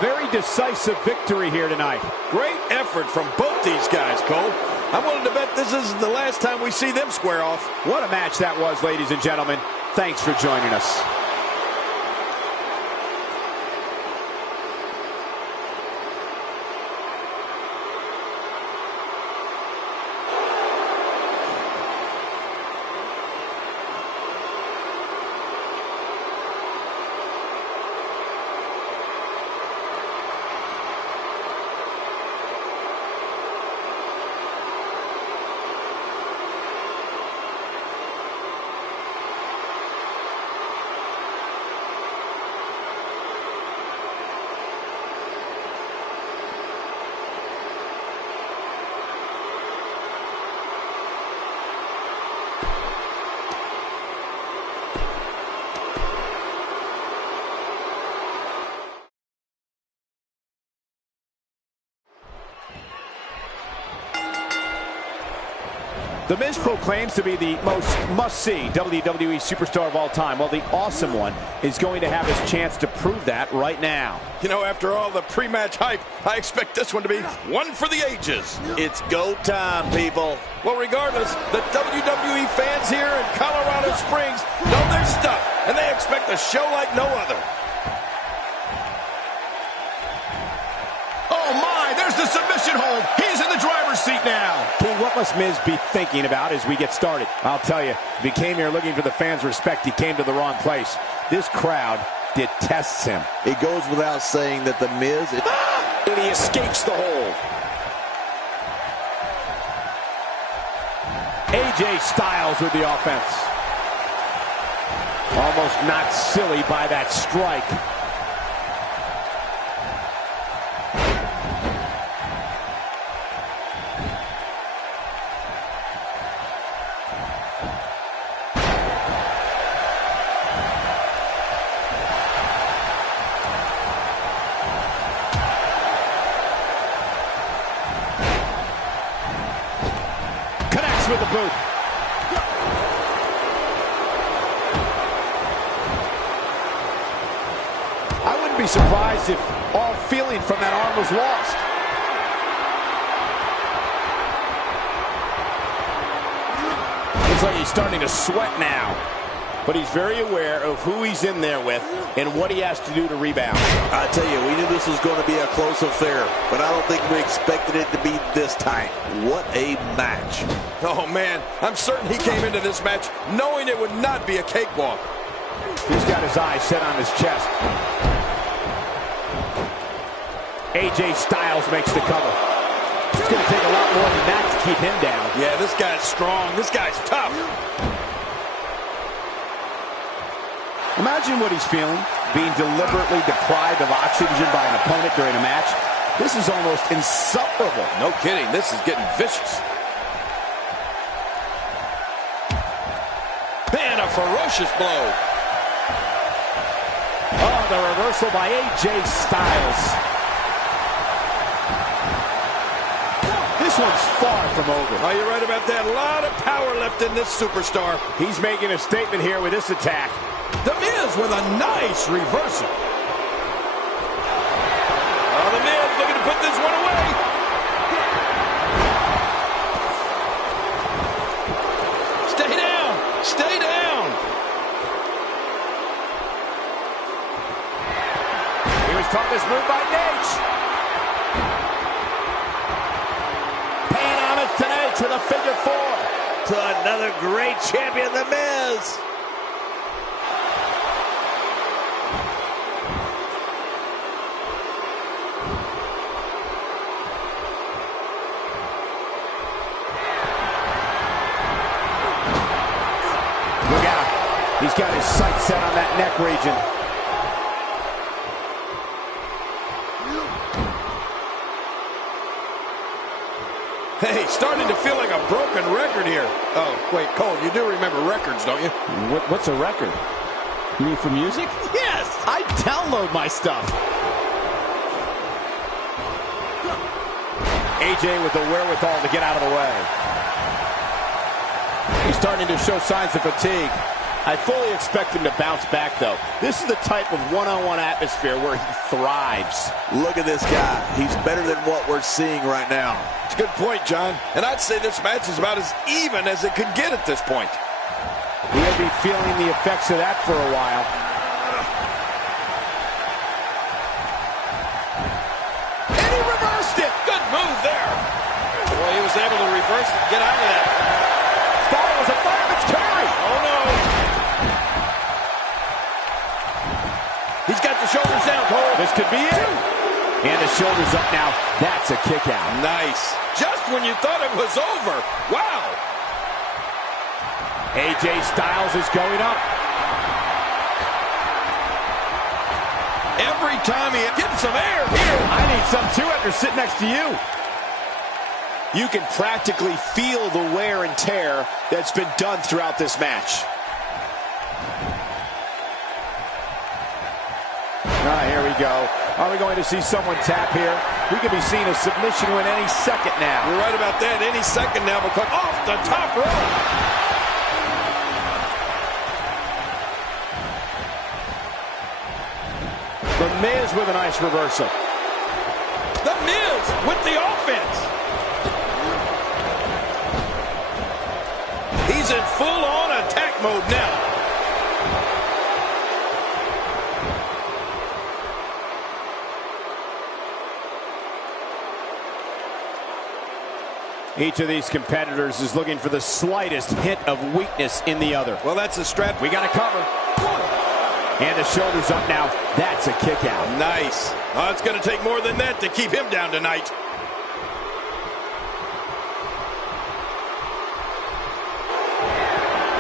very decisive victory here tonight. Great effort from both these guys, Cole. I'm willing to bet this isn't the last time we see them square off. What a match that was, ladies and gentlemen. Thanks for joining us. The Miz proclaims to be the most must-see WWE superstar of all time. Well, the Awesome One is going to have his chance to prove that right now. You know, after all the pre-match hype, I expect this one to be one for the ages. It's go time, people. Well, regardless, the WWE fans here in Colorado Springs know their stuff, and they expect a show like no other. Oh, my, there's the submission hold. He's in the driver's seat now. King, what must Miz be thinking about as we get started? I'll tell you, if he came here looking for the fans' respect, he came to the wrong place. This crowd detests him. It goes without saying that the Miz... And he escapes the hold. AJ Styles with the offense. Almost not silly by that strike. With the boot. I wouldn't be surprised if all feeling from that arm was lost. Looks like he's starting to sweat now. But he's very aware of who he's in there with and what he has to do to rebound. I tell you, we knew this was going to be a close affair, but I don't think we expected it to be this tight. What a match. Oh, man, I'm certain he came into this match knowing it would not be a cakewalk. He's got his eyes set on his chest. AJ Styles makes the cover. It's going to take a lot more than that to keep him down. Yeah, this guy's strong. This guy's tough. Imagine what he's feeling, being deliberately deprived of oxygen by an opponent during a match. This is almost insufferable. No kidding, this is getting vicious. And a ferocious blow. Oh, the reversal by AJ Styles. This one's far from over. Oh, you're right about that. A lot of power left in this superstar. He's making a statement here with this attack. The Miz with a nice reversal. Oh, the Miz looking to put this one away. Stay down. Stay down. He was taught this move by Nate. Pain on it tonight to the figure four. To another great champion, the Miz. Look out. He's got his sights set on that neck region. Hey, starting to feel like a broken record here. Oh, wait, Cole, you do remember records, don't you? What's a record? You mean for music? Yes, I download my stuff. AJ with the wherewithal to get out of the way. He's starting to show signs of fatigue. I fully expect him to bounce back, though. This is the type of one-on-one atmosphere where he thrives. Look at this guy. He's better than what we're seeing right now. It's a good point, John. And I'd say this match is about as even as it could get at this point. He'll be feeling the effects of that for a while. And he reversed it. Good move there. Boy, he was able to reverse it and get out of that. Styles, a fireman's carry. Oh, no. He's got the shoulders down, Cole. This could be it. And the shoulders up now. That's a kick out. Nice. Just when you thought it was over. Wow. AJ Styles is going up. Every time he gets some air here. I need some too after sitting next to you. You can practically feel the wear and tear that's been done throughout this match. Here we go. Are we going to see someone tap here? We could be seeing a submission win any second now. You're right about that. Any second now, because off the top rope. The Miz with a nice reversal. The Miz with the offense. He's in full-on attack mode now. Each of these competitors is looking for the slightest hint of weakness in the other. Well, that's a strat. We got to cover. And the shoulders up now. That's a kick out. Nice. Oh, it's going to take more than that to keep him down tonight.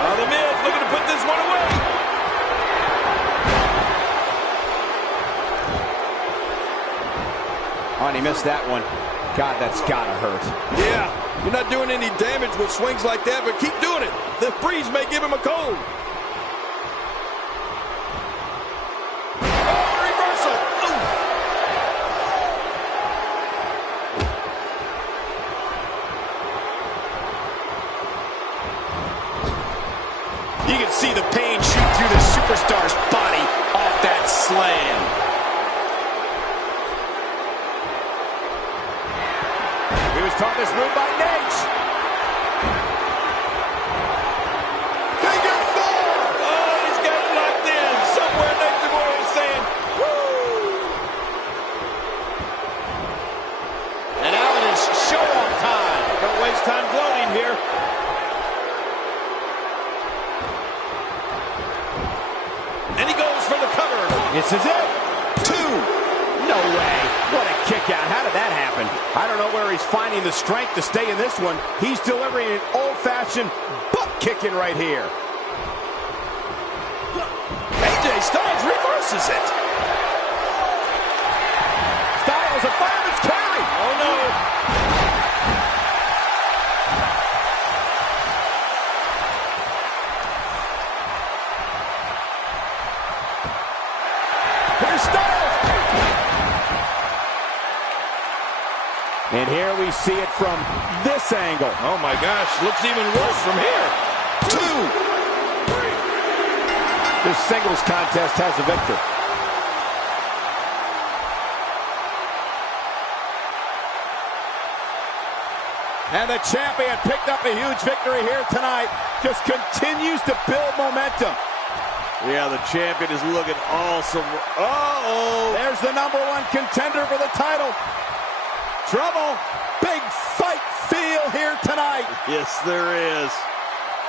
Oh, the Miz looking to put this one away. Oh, and he missed that one. God, that's got to hurt. Yeah, you're not doing any damage with swings like that, but keep doing it. The breeze may give him a cold. Oh, reversal. Ooh. You can see the pain shoot through the superstar's body off that slam. He was taught this move by Nate. Figure four. Oh, he's got it locked in. Somewhere Nature Boy is saying, woo. And now it is show-off time. Don't waste time gloating here. And he goes for the cover. This is it. 2. No way. What a kick out. How did that happen? I don't know where he's finding the strength to stay in this one. He's delivering an old-fashioned butt kicking right here. AJ Styles reverses it. Styles, a fireman's carry. Oh, no. Here's Styles. And here we see it from this angle. Oh, my gosh. Looks even worse from here. 2. This singles contest has a victor. And the champion picked up a huge victory here tonight. Just continues to build momentum. Yeah, the champion is looking awesome. Uh-oh. There's the #1 contender for the title. Trouble. Big fight feel here tonight. Yes, there is.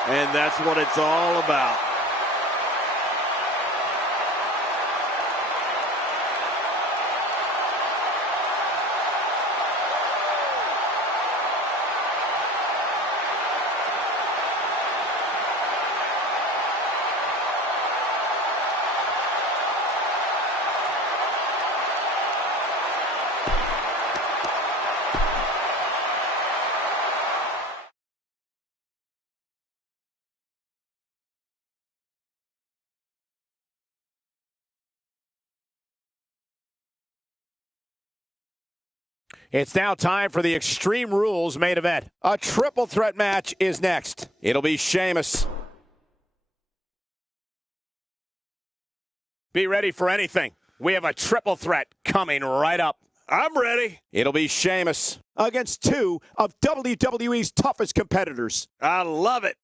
And that's what it's all about. It's now time for the Extreme Rules main event. A triple threat match is next. It'll be Sheamus Be ready for anything. We have a triple threat coming right up. I'm ready. It'll be Sheamus against two of WWE's toughest competitors. I love it.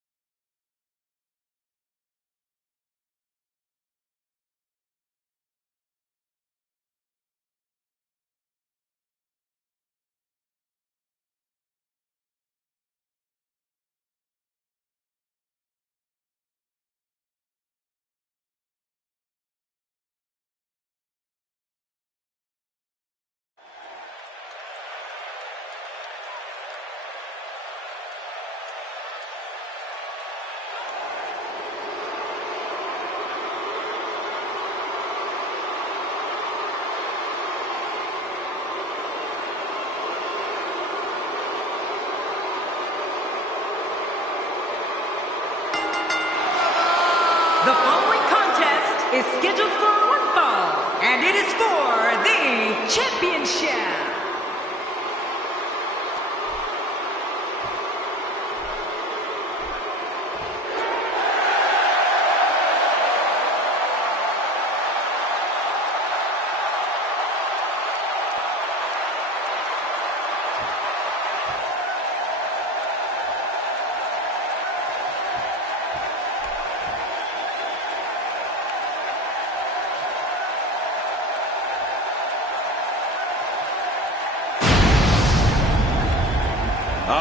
The following contest is scheduled for one fall, and it is for the championship.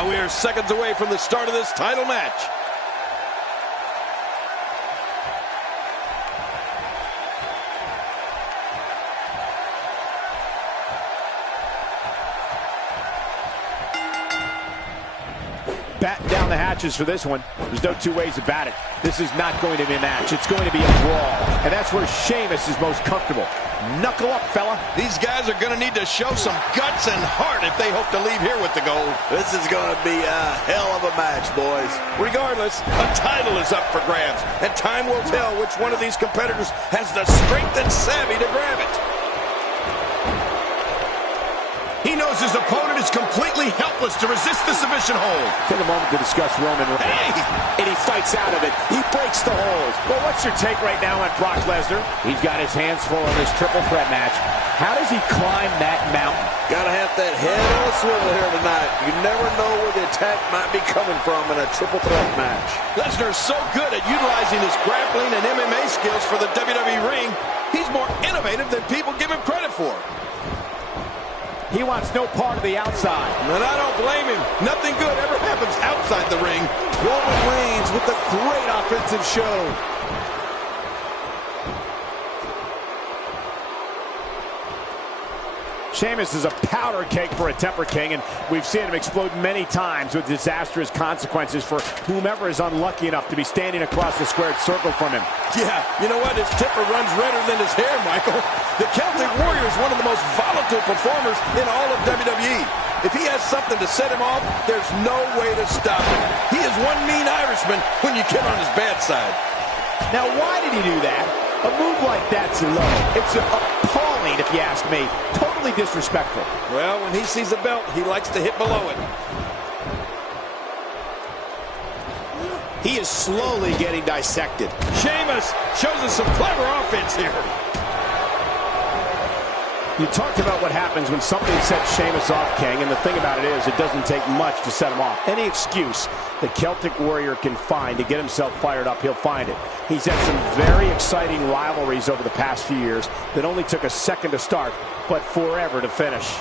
We are seconds away from the start of this title match. Batten down the hatches for this one. There's no two ways about it. This is not going to be a match. It's going to be a brawl. And that's where Sheamus is most comfortable. Knuckle up, fella. These guys are going to need to show some guts and heart if they hope to leave here with the gold. This is going to be a hell of a match, boys. Regardless, a title is up for grabs, and time will tell which one of these competitors has the strength and savvy to grab it. He knows his opponent is completely helpless to resist the submission hold. Take a moment to discuss Roman Reigns. Hey! And he fights out of it. He breaks the hold. Well, what's your take right now on Brock Lesnar? He's got his hands full in this triple threat match. How does he climb that mountain? Gotta have that head on a swivel here tonight. You never know where the attack might be coming from in a triple threat match. Lesnar's so good at utilizing his grappling and MMA skills for the WWE ring, he's more innovative than people give him credit for. He wants no part of the outside. And I don't blame him. Nothing good ever happens outside the ring. Roman Reigns with a great offensive show. Sheamus is a powder keg for a temper king, and we've seen him explode many times with disastrous consequences for whomever is unlucky enough to be standing across the squared circle from him. Yeah, you know what? His temper runs redder than his hair, Michael. The Celtic Warrior is one of the most volatile performers in all of WWE. If he has something to set him off, there's no way to stop him. He is one mean Irishman when you get on his bad side. Now, why did he do that? A move like that's low. It's appalling, if you ask me. Totally disrespectful. Well, when he sees a belt, he likes to hit below it. He is slowly getting dissected. Sheamus shows us some clever offense here. You talked about what happens when something sets Sheamus off, King, and the thing about it is it doesn't take much to set him off. Any excuse the Celtic Warrior can find to get himself fired up, he'll find it. He's had some very exciting rivalries over the past few years that only took a second to start, but forever to finish.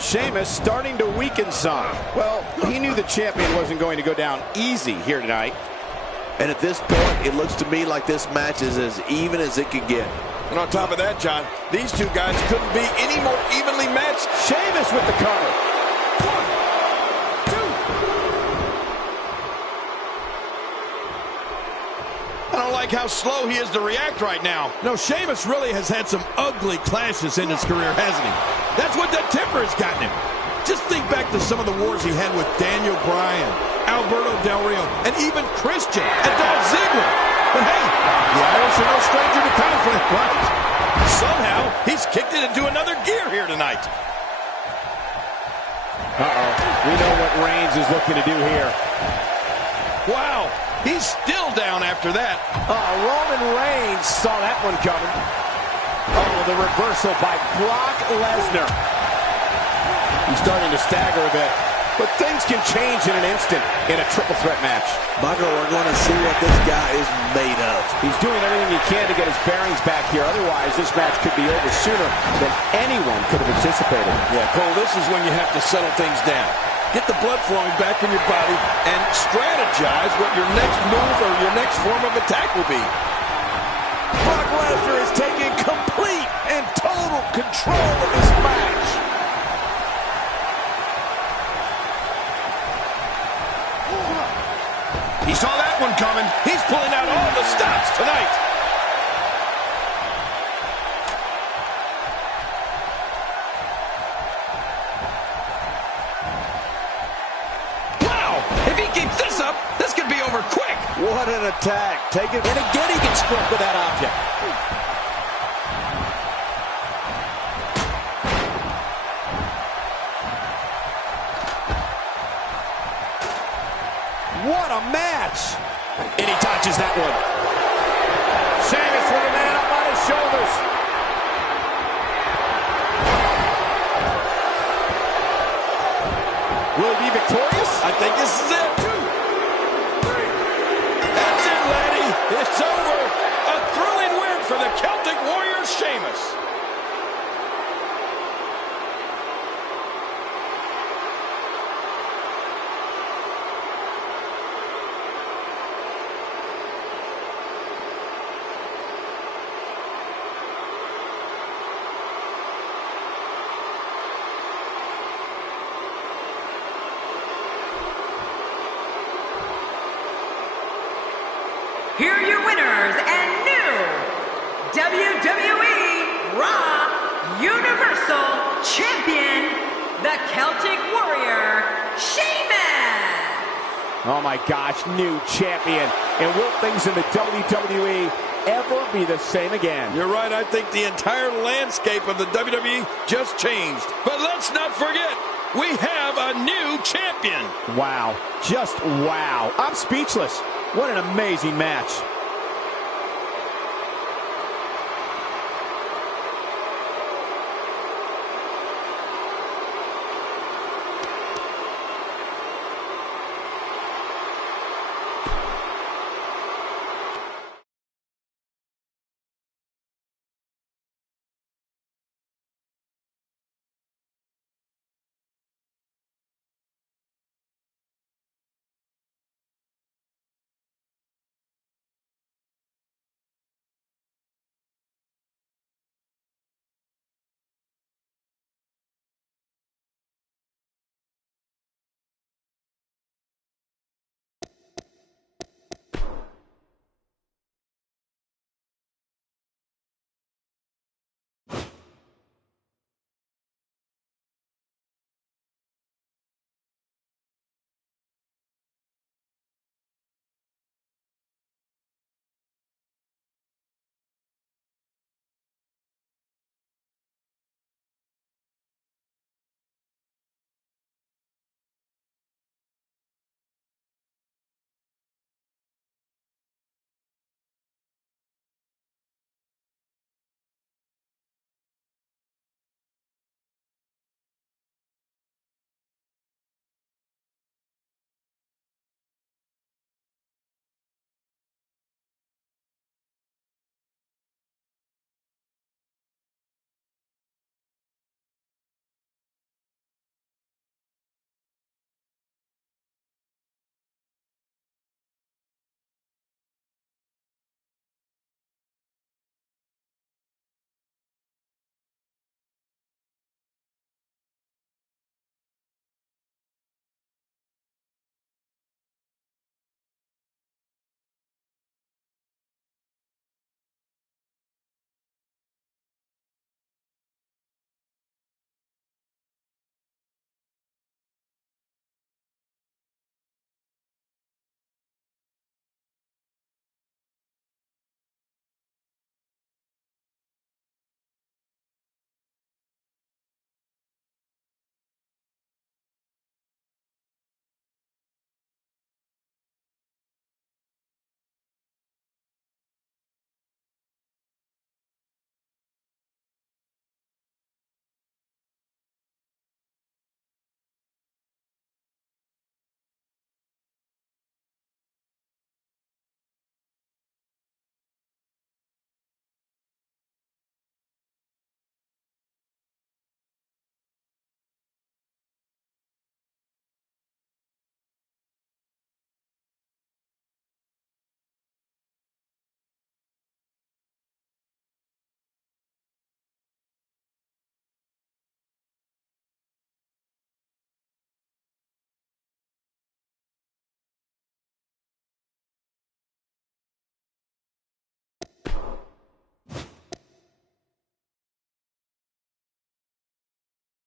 Sheamus starting to weaken some. Well, he knew the champion wasn't going to go down easy here tonight. And at this point, it looks to me like this match is as even as it could get. And on top of that, John, these two guys couldn't be any more evenly matched. Sheamus with the cover. 1, 2. I don't like how slow he is to react right now. No, Sheamus really has had some ugly clashes in his career, hasn't he? That's what that temper has gotten him. Just think back to some of the wars he had with Daniel Bryan, Alberto Del Rio, and even Christian and Dolph Ziggler. But hey, the Irish are no stranger to conflict, right? Somehow, he's kicked it into another gear here tonight. Uh-oh. We know what Reigns is looking to do here. Wow, He's still down after that. Roman Reigns saw that one coming. Oh, the reversal by Brock Lesnar. He's starting to stagger a bit. But things can change in an instant in a triple threat match. Michael, we're going to see what this guy is made of. He's doing everything he can to get his bearings back here. Otherwise, this match could be over sooner than anyone could have anticipated. Yeah, Cole, this is when you have to settle things down. Get the blood flowing back in your body and strategize what your next move or your next form of attack will be. Brock Lesnar is taking complete and total control of this match. He saw that one coming. He's pulling out all the stops tonight. Wow! If he keeps this up, this could be over quick. What an attack. Take it. And again, he gets struck with that object. What a match! And he touches that one. Sheamus with a man up on his shoulders. Will he be victorious? I think this is it. 2, 3. That's it, laddie. It's over. A thrilling win for the Celtic Warrior, Sheamus. Here are your winners and new WWE Raw Universal Champion, the Celtic Warrior, Sheamus! Oh my gosh, new champion. And will things in the WWE ever be the same again? You're right. I think the entire landscape of the WWE just changed. But let's not forget, we have a new champion. Wow. Just wow. I'm speechless. What an amazing match.